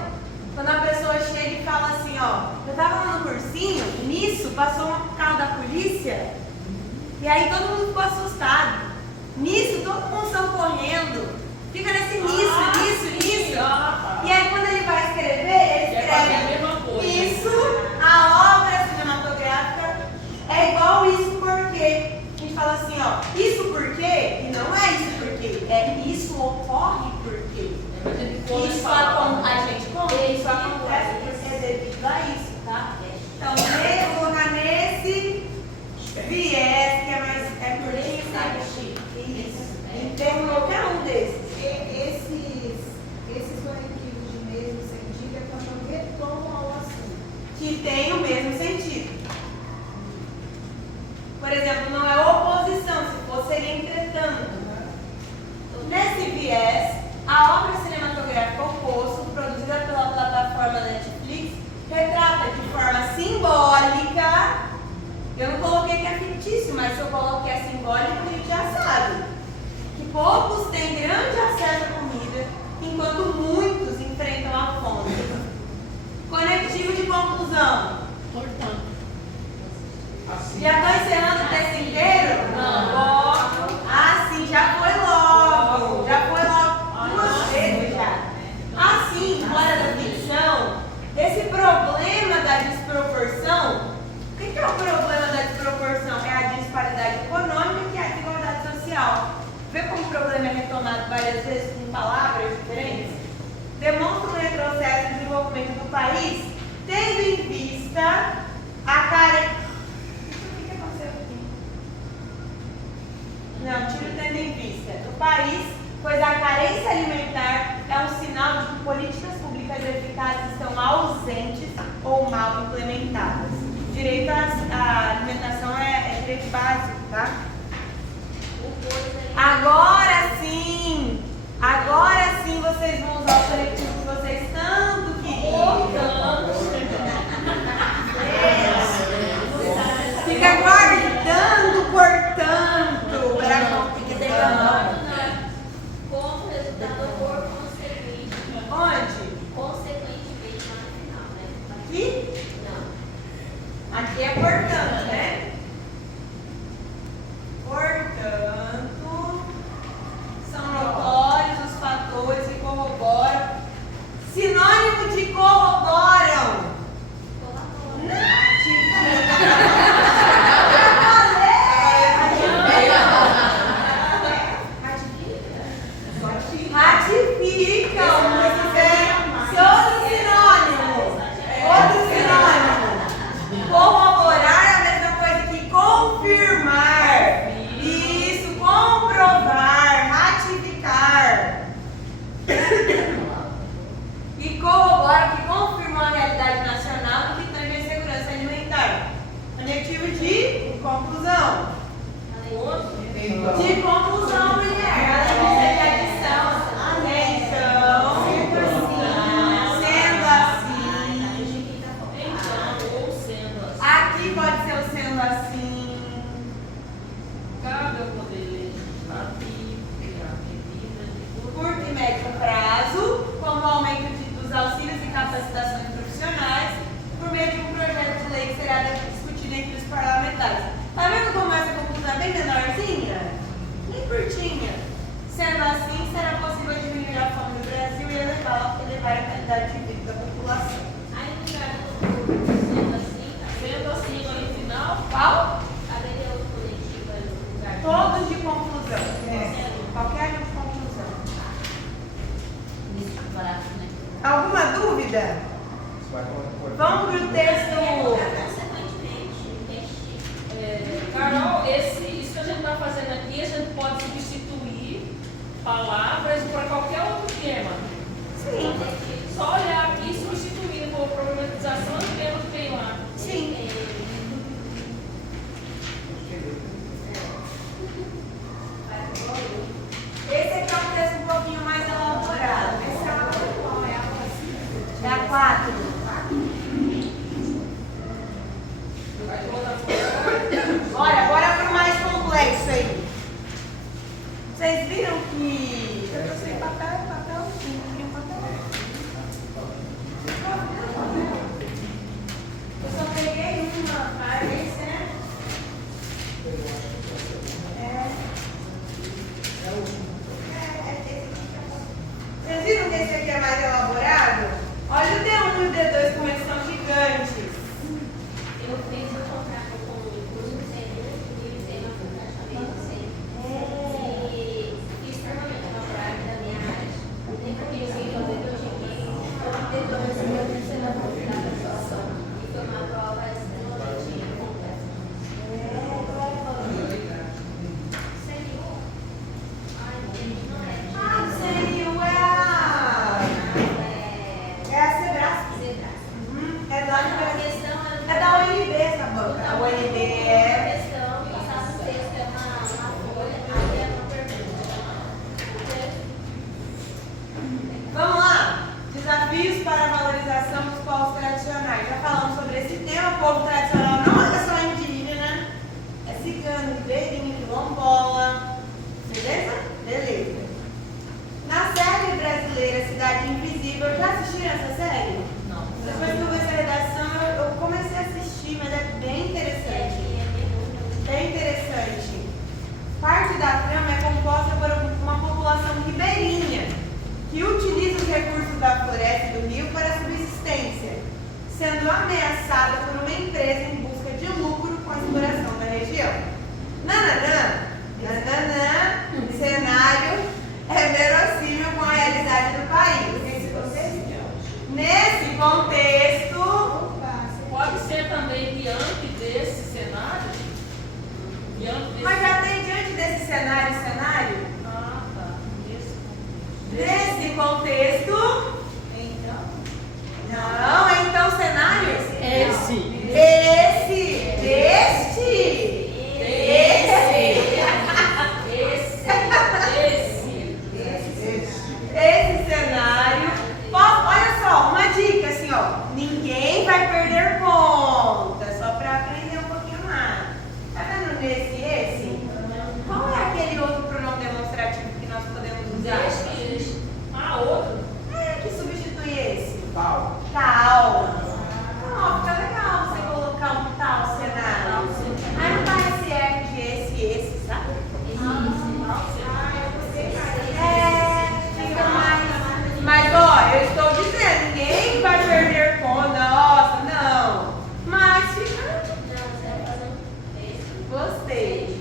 Quando a pessoa chega e fala assim, ó, eu tava lá no cursinho, nisso passou um carro da polícia, e aí todo mundo ficou assustado. Nisso, todo mundo saiu correndo. Fica nesse nisso. E aí quando ele vai escrever, ele Quer fazer a escreve mesma coisa. isso, a obra cinematográfica é igual isso porque. A gente fala assim, ó, isso porque, e não é isso porque, é isso ocorre porque. Isso acontece porque é devido a isso, tá? Então, eu vou colocar nesse viés, que é mais curtinho, sabe? Isso. Então, qualquer um desses. Esses conectivos de mesmo sentido é quando retomam ao assunto. Que tem o mesmo sentido. Por exemplo, não é oposição, se fosse seria entretanto. Nesse viés, a obra cinematográfica oposto produz do país, tendo em vista a carência. O que aconteceu aqui? Não, tiro tendo em vista do país, pois a carência alimentar é um sinal de que políticas públicas eficazes estão ausentes ou mal implementadas. Direito à alimentação é direito básico, tá? Agora sim vocês vão usar o coletivo que vocês tanto queriam. Fica guardando, portanto, para compreensão. Como resultado por consequente. Onde? Consequentemente lá no final, né? Aqui? Não. Aqui é portanto, né? Portanto, são notórios os fatores que corroboram. Sinônimo de corroboram. Ratificam. Outro sinônimo. Corroborar é a mesma coisa que confirmar. Isso, comprovar, ratificar. E corrobora que confirmou a realidade nacional no que tange à segurança alimentar. Adjetivo de conclusão. De conclusão, mulher. Além de ser de adição. Aqui pode ser o sendo assim. Cabe ao Poder Legislativo criar medidas de Curto e médio prazo, como o aumento dos auxílios e capacitações profissionais, por meio de um projeto de lei que será discutido entre os parlamentares. Tá vendo como essa conclusão é bem menorzinha? Bem curtinha. Sendo assim, será possível diminuir a fome no Brasil e elevar a qualidade de vida da população. Aí no lugar do sendo assim, Sendo assim, no final, Qual? caberia outro coletivo aí no lugar. Todos de conclusão. Qualquer um de conclusão. Isso, barato, né? Alguma dúvida? Vamos para o texto. Consequentemente, Carol, isso que a gente está fazendo aqui, a gente pode substituir palavras para qualquer outro tema. Sim. Só olhar aqui e substituir por problematização do tema que tem lá. Sim. Esse aqui é um texto um pouquinho mais elaborado. Esse é a 4. Bora para o mais complexo aí. Vocês viram que eu tô sem papel, sim, queria um papel. Eu só peguei uma parece, né? Vocês viram que esse aqui é mais elaborado? Olha o D1 e o D2 como eles são gigantes. eu fiz um contrato com o curso e tem uma praticamente sempre. E fiz extremamente favorável da minha área. Não tem por que eu fazer que eu cheguei. Então, eu recebi a terceira oportunidade da situação. E foi uma prova extremamente complexa. Senhor, ai, não é. Ah, senhor, é a Sebrae. É da UNB essa banca. A UNB é. Vamos lá! Desafios para a valorização dos povos tradicionais. Já falamos sobre esse tema. O povo tradicional não é só indígena, é cigano, ribeirinho, quilombola. Beleza? Beleza. Na série brasileira Cidade Invisível, já assistiram essa série? Não. Depois que eu vi essa redação, eu comecei a assistir, mas é bem interessante. Bem interessante. Parte da trama é composta por uma população ribeirinha que utiliza os recursos da floresta e do rio para a subsistência, sendo ameaçada por uma empresa em busca de lucro com a exploração da região. Nananã, cenário é verossímil com a realidade do país. Nesse contexto, contexto. Então, Não, é então cenário? Esse. Esse cenário. Olha só, uma dica assim, ó. Ninguém vai perder conta, só para aprender um pouquinho mais. Tá vendo nesse esse? Qual é aquele outro pronome demonstrativo que nós podemos usar? Outro. Que substitui esse? Tal. Tal. Não, fica legal você colocar um tal cenário. Aí não parece esse, sabe? Fica mais. Mas ó, eu estou dizendo, ninguém vai perder conta. Nossa, não. Mas fica. Gostei.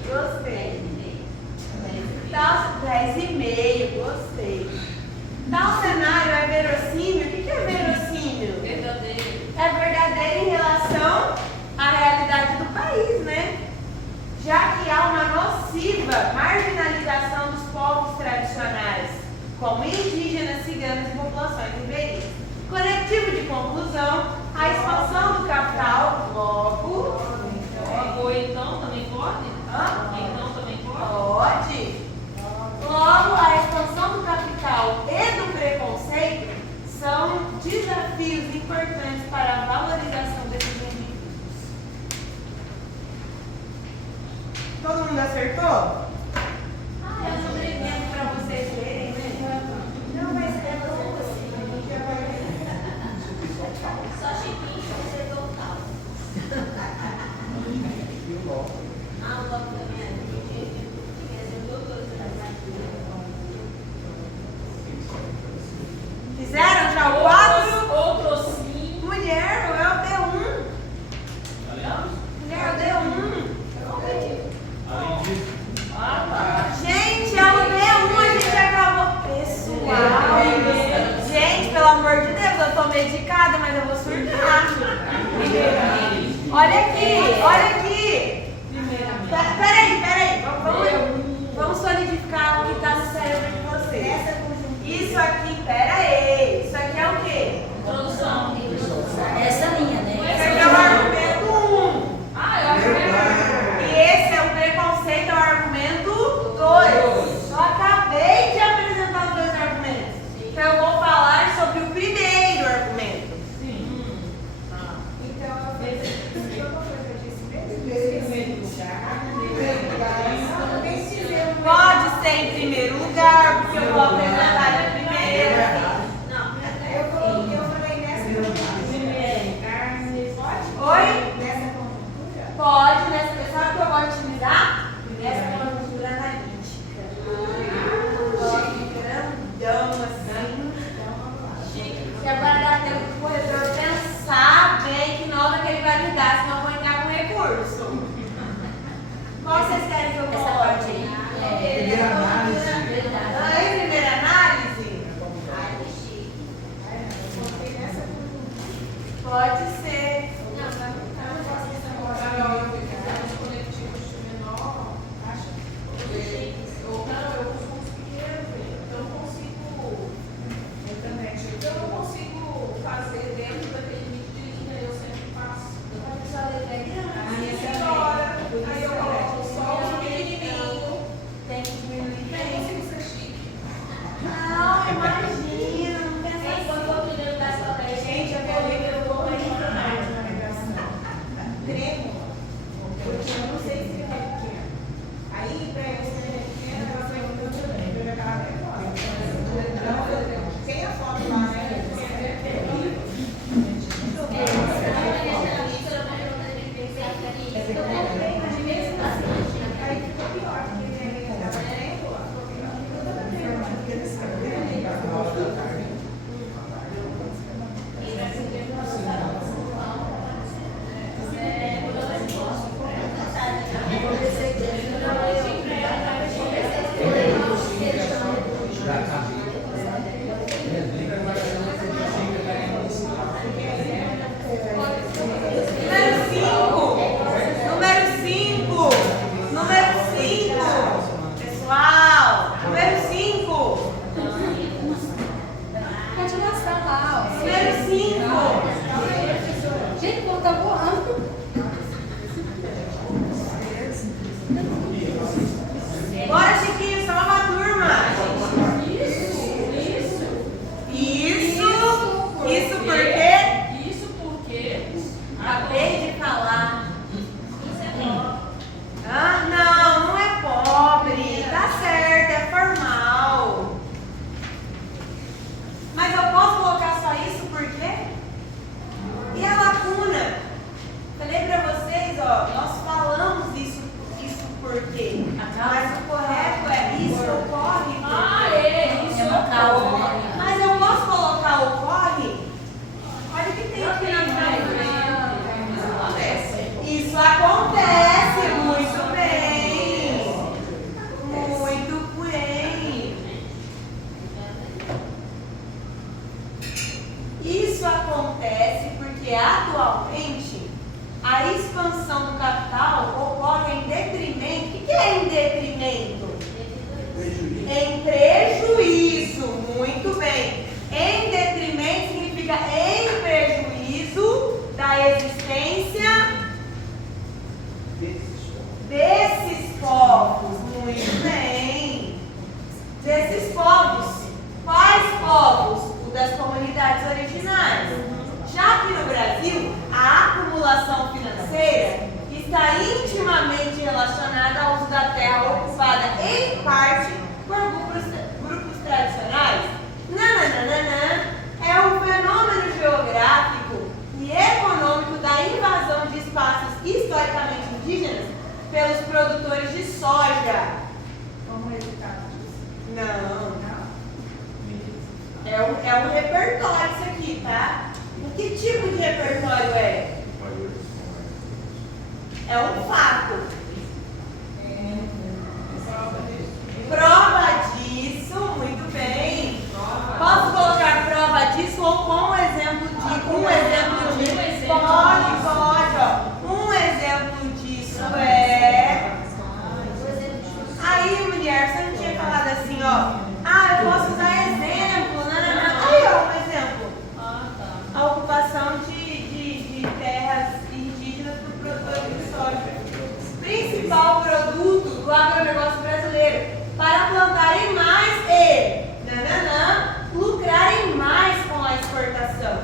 Tal 10,5, gostei. Tal cenário é verossímil. O que é verossímil? Verdadeiro. É verdadeiro em relação à realidade do país, né? Já que há uma nociva marginalização dos povos tradicionais, como indígenas, ciganos e populações ribeirinhas. Conectivo de conclusão, a expansão do capital, logo, Ou então também pode? Hã? Então também pode? pode. Logo, a expansão do capital e do preconceito são desafios importantes para a valorização desses indivíduos. Todo mundo acertou? Eu não brinquei para vocês lerem, né? não vai ser assim. Só Chiquinho acertou o tal. E o logo. Ah, o logo também é. Acertou todos. Fizeram já o quadro? Outro sim. Mulher, é o D1. Mulher, é o D1. Gente, é o D1, a gente acabou. Pessoal, gente, pelo amor de Deus, eu tô medicada, mas eu vou surtar. Olha aqui. Peraí. Vamos solidificar o que tá no cérebro de vocês. Isso aqui, peraí. Isso aqui é o quê? Introdução. Essa linha, né? Esse aqui é o argumento 1. É o primeiro. E esse é o preconceito, é o argumento 2. Eu acabei de apresentar os dois argumentos. Então eu vou falar sobre o primeiro argumento. Então, eu disse mesmo. Pode sempre Isso acontece porque atualmente a expansão do capital ocorre em detrimento. O que é em detrimento? Prejuízo. Em prejuízo. Muito bem. Em detrimento significa em prejuízo da existência desses povos. Muito bem. Desses povos. Quais povos? O das comunidades originárias. Já que no Brasil, a acumulação financeira está intimamente relacionada ao uso da terra ocupada em parte por grupos tradicionais. Nananana é um fenômeno geográfico e econômico da invasão de espaços historicamente indígenas pelos produtores de soja. Como resultado disso? Não. É um repertório isso aqui, tá? Que tipo de repertório é? É um fato. Prova disso, muito bem. Posso colocar prova disso ou com um exemplo de. Pode, ó. Um exemplo disso é. Aí, mulher, você não tinha falado assim, ó. Ah, eu posso usar exemplo. Aí, ó, um exemplo. A ocupação de terras indígenas por produtores de soja. Principal produto do agronegócio brasileiro. Para plantarem mais e lucrarem mais com a exportação.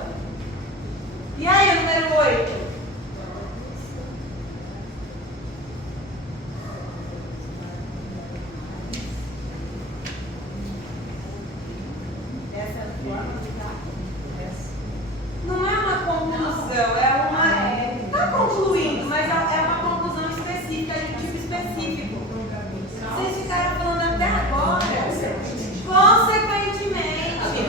E aí, o número 8? Não é uma conclusão, é uma. Está concluindo, mas é uma conclusão específica, de tipo específico. Vocês ficaram falando até agora. Consequentemente,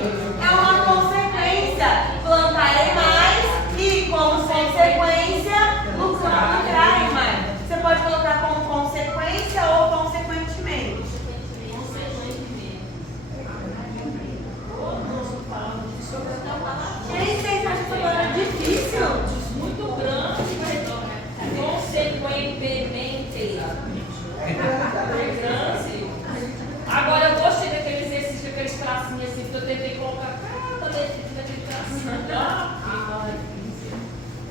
é uma consequência. Plantarem mais e, como consequência, lucrarem mais. Você pode colocar como consequência ou consequentemente. Gente, vocês acham essa palavra difícil? Muito grande, consequentemente. É grande. Agora eu gostei daquele exercício, aqueles tracinhos assim, que eu tentei colocar cada letra daquele tracinho.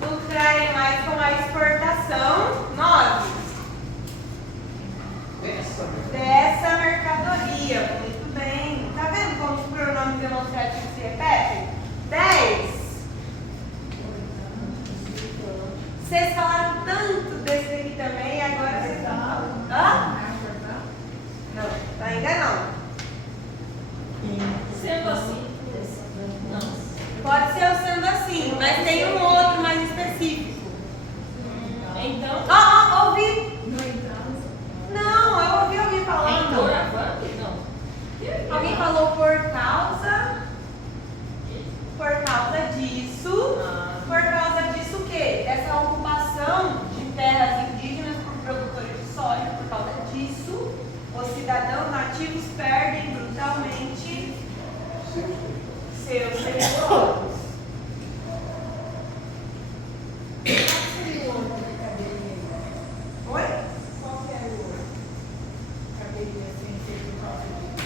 Lucrarem mais com a exportação. 9. Dessa mercadoria. Muito bem. Tá vendo como os pronomes demonstrativos se repetem? 10. Vocês falaram tanto desse aqui também e agora vocês estão falando. Hã? Não, ainda não. Sendo assim. Pode ser o sendo assim, mas tem um outro mais específico. Então. Ouvi. Não, eu ouvi alguém falando. Não. Alguém falou por causa disso. Por causa disso o quê? Dessa ocupação de terras indígenas por produtores de soja. Por causa disso, os cidadãos nativos perdem brutalmente seus territórios. Oi? Qual que é o caberia sem ser por causa disso?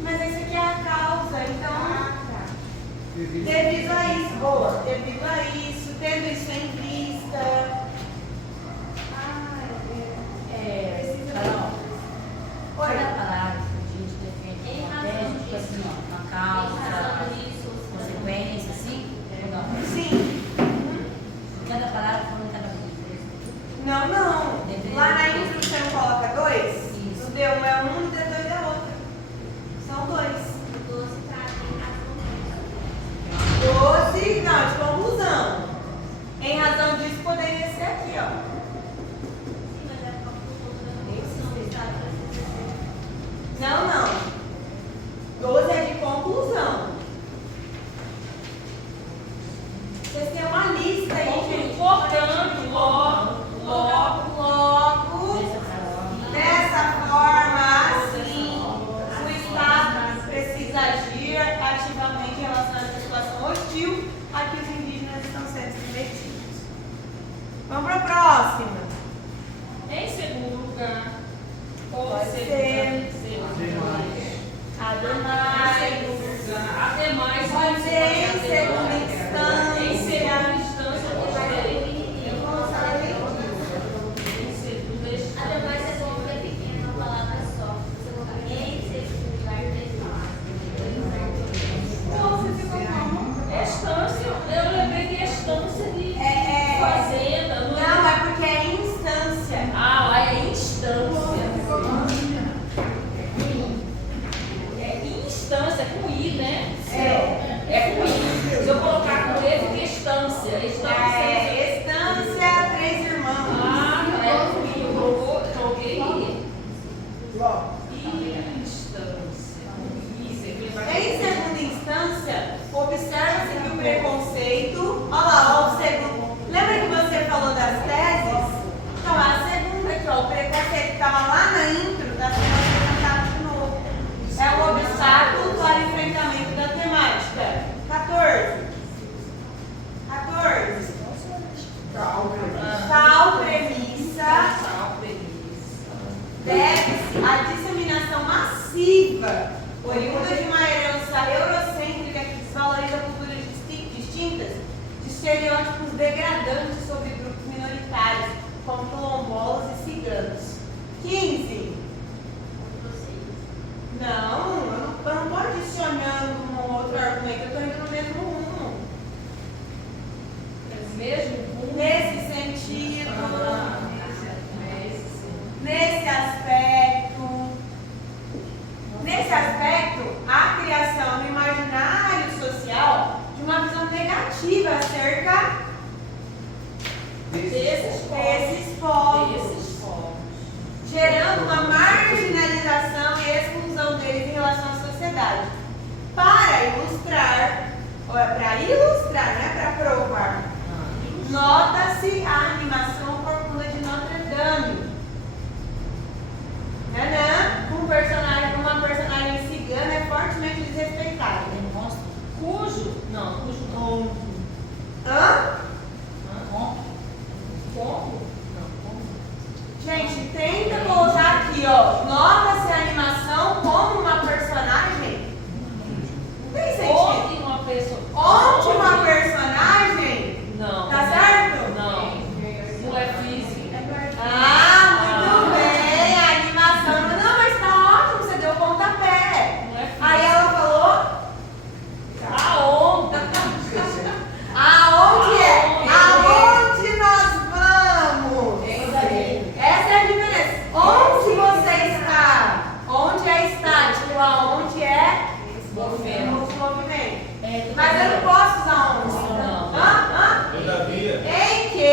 Mas esse aqui é a causa, então. Tá. Devido a isso, boa. Devido a isso, tendo isso em vista. Carol, olha a palavra que a gente defende, tipo assim, ó, uma causa, consequência, assim, ou não? Sim. Cada palavra falando cada vez. Não. Lá na introdução coloca 2. Isso. O D1 é um e o D2 é outro. São 2. 12, não, de conclusão. Em razão disso, poderia ser aqui, ó. Não. 12 é de conclusão. Vocês têm uma lista aí. Portanto, logo. Dessa forma, assim, o Estado precisa agir ativamente em relação às situação hostil a que os indígenas estão sendo submetidos. Vamos para a próxima. Em segundo lugar, Pode ser. Ademais. Ademais, Pode ser em segunda em instância. segunda instância do direito. Ademais, é bom que é pequeno, uma palavra só. Você colocar em segundo lugar, três palavras. Você ficou como? Estância, eu lembrei de estância de É. fazenda. Não, é porque é instância. Ah, lá é instância. É instância, é com I, né? É com I. Se eu colocar com E, fica estância. Estância. É estância, três irmãos. Ah, não é com I. Eu coloquei I. Instância. Em segunda instância, observa-se que o preconceito. Olha lá, ó, o segundo. Lembra que você falou das teses? Então, a segunda aqui, ó, o preconceito que estava lá na intro, está sendo apresentado de novo. É um obstáculo para o enfrentamento da temática. 14. Tal premissa deve-se à disseminação massiva, oriunda de uma herança eurocêntrica que desvaloriza culturas distintas, de estereótipos degradantes sobre grupos minoritários, como quilombolas e ciganos. 15. Não, eu não estou adicionando um outro argumento, eu estou indo no mesmo rumo. Mesmo com Nesse sentido, nesse aspecto, a criação no imaginário social de uma visão negativa acerca desses povos, gerando uma marginalização e exclusão deles em relação à sociedade. Para ilustrar, não é para provar, nota-se a animação corcunda de Notre Dame. Uma personagem cigana é fortemente desrespeitada. cujo não. Hã? Como? Gente, tenta colocar aqui, ó. Nota-se a animação como uma personagem. Não tem sentido. Onde uma pessoa. Onde uma personagem. Não. Tá certo? Não. Não é físico. Muito bem. A animação. Não, mas tá ótimo. Você deu pontapé. Não é físico. Aí ela falou. Aonde? Aonde é? Aonde nós vamos? Essa é a diferença. Onde você está? Onde é estático? Aonde é movimento. Mas eu não posso usar onde. Não. Todavia. Em que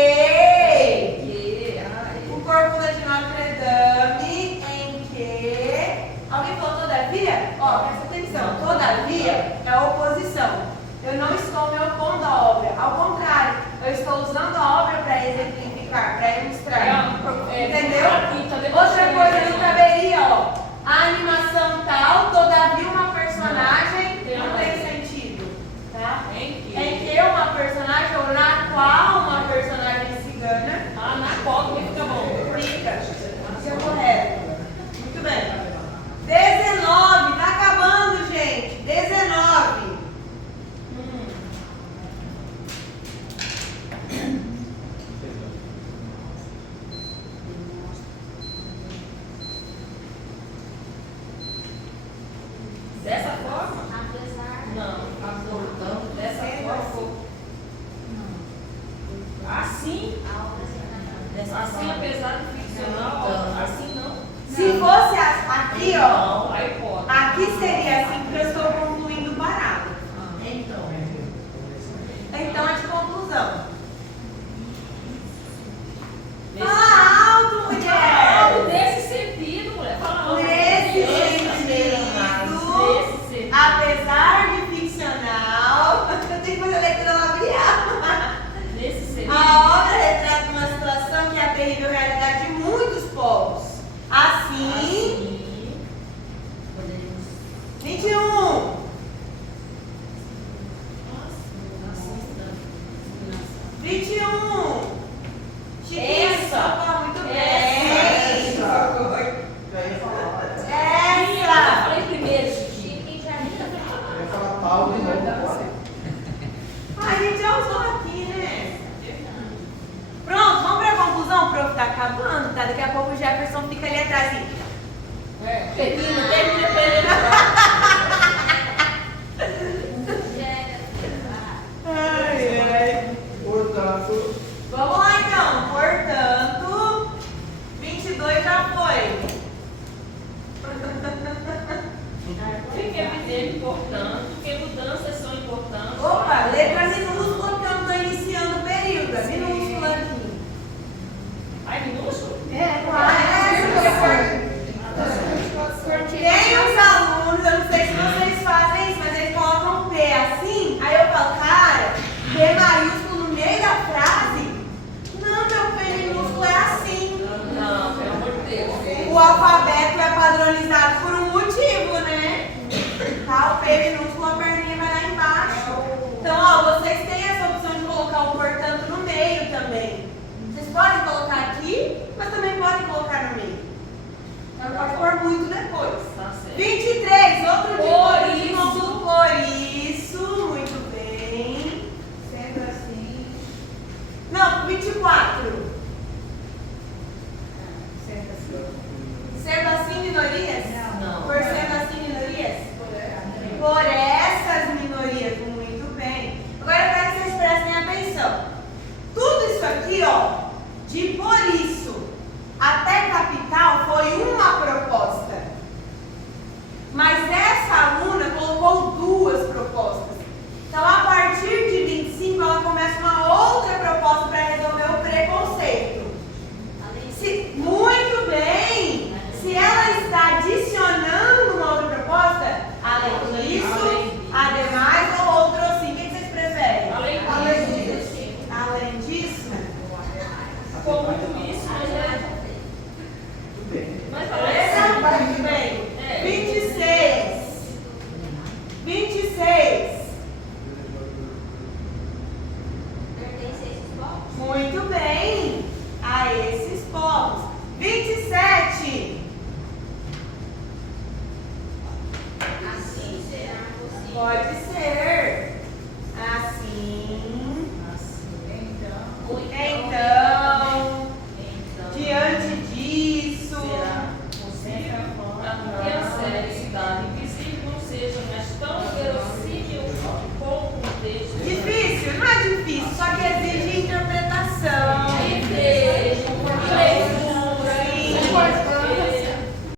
o corcunda de Notre Dame, em que alguém falou todavia? Ó, presta atenção. Todavia é oposição. Eu não estou me opondo à obra. Ao contrário, eu estou usando a obra para exemplificar, para ilustrar. Entendeu? Outra coisa não caberia, ó. A animação tal, todavia uma personagem não tem sentido. Tá? Em Em que uma personagem, ou na qual uma personagem cigana na qual também fica bom. fica. Isso é correto. Muito bem. 19. Tá acabando, gente. 19. Dessa forma? Apesar Não. Dessa forma. Assim, apesar do ficcional, assim não. Se fosse aqui, ó. Não, aí pode. Aqui seria assim, porque eu estou concluindo o parágrafo. Então é de conclusão. Fala alto, mulher! Nesse sentido, mulher. Fala alto. Nesse Nesse sentido. apesar de ficcional, eu tenho que fazer leitura labial. Nesse sentido. A obra retrata uma situação que é a terrível realidade aula de novo, pode? A gente já usou aqui, né? Pronto, vamos para a conclusão? O prof tá acabando, tá? Daqui a pouco o Jefferson fica ali atrás assim. Termina, termina. Ai, ai. Portanto, Vamos lá então. Portanto, 22 já foi. Fica evidente, portanto, que mudanças são importantes. Opa, letra minúscula porque eu não estou iniciando o período. É minúscula aqui. Ai, minúsculo? Tem uns alunos, eu não sei se vocês fazem isso, mas eles colocam P assim, aí eu falo, cara, P maiúsculo no meio da frase? Não, meu P minúsculo é assim. Não, pelo amor de Deus. O alfabeto é padronizado por um motivo, né? Tá, o P minúsculo, a perninha vai lá embaixo. Então, ó, vocês têm essa opção de colocar o portanto no meio também. Vocês podem colocar aqui, mas também podem colocar no meio. Então, pode pôr muito depois. Tá certo. 23, outro Por tipo de isso. módulo. Por isso, muito bem. Sendo assim, Não, 24. sendo assim. Sendo assim, minorias? Não. Por sendo assim, minorias? Por essas minorias, muito bem. Agora eu quero que vocês prestem atenção. Tudo isso aqui, ó, de por isso até capital foi uma proposta. Mas essa aluna colocou duas propostas. Então, a partir de 25, ela começa uma outra proposta para resolver o preconceito. Muito bem! Se ela está adicionando uma outra proposta, além disso, ademais ou outro assim, o que vocês preferem? Além disso. Além disso? Com muito isso, mas é. tudo bem. Mas Beleza? parece. Muito bem. É. 26. 26. Pertence a esses povos? Muito bem. A esses povos. 27. Assim será possível. Pode ser.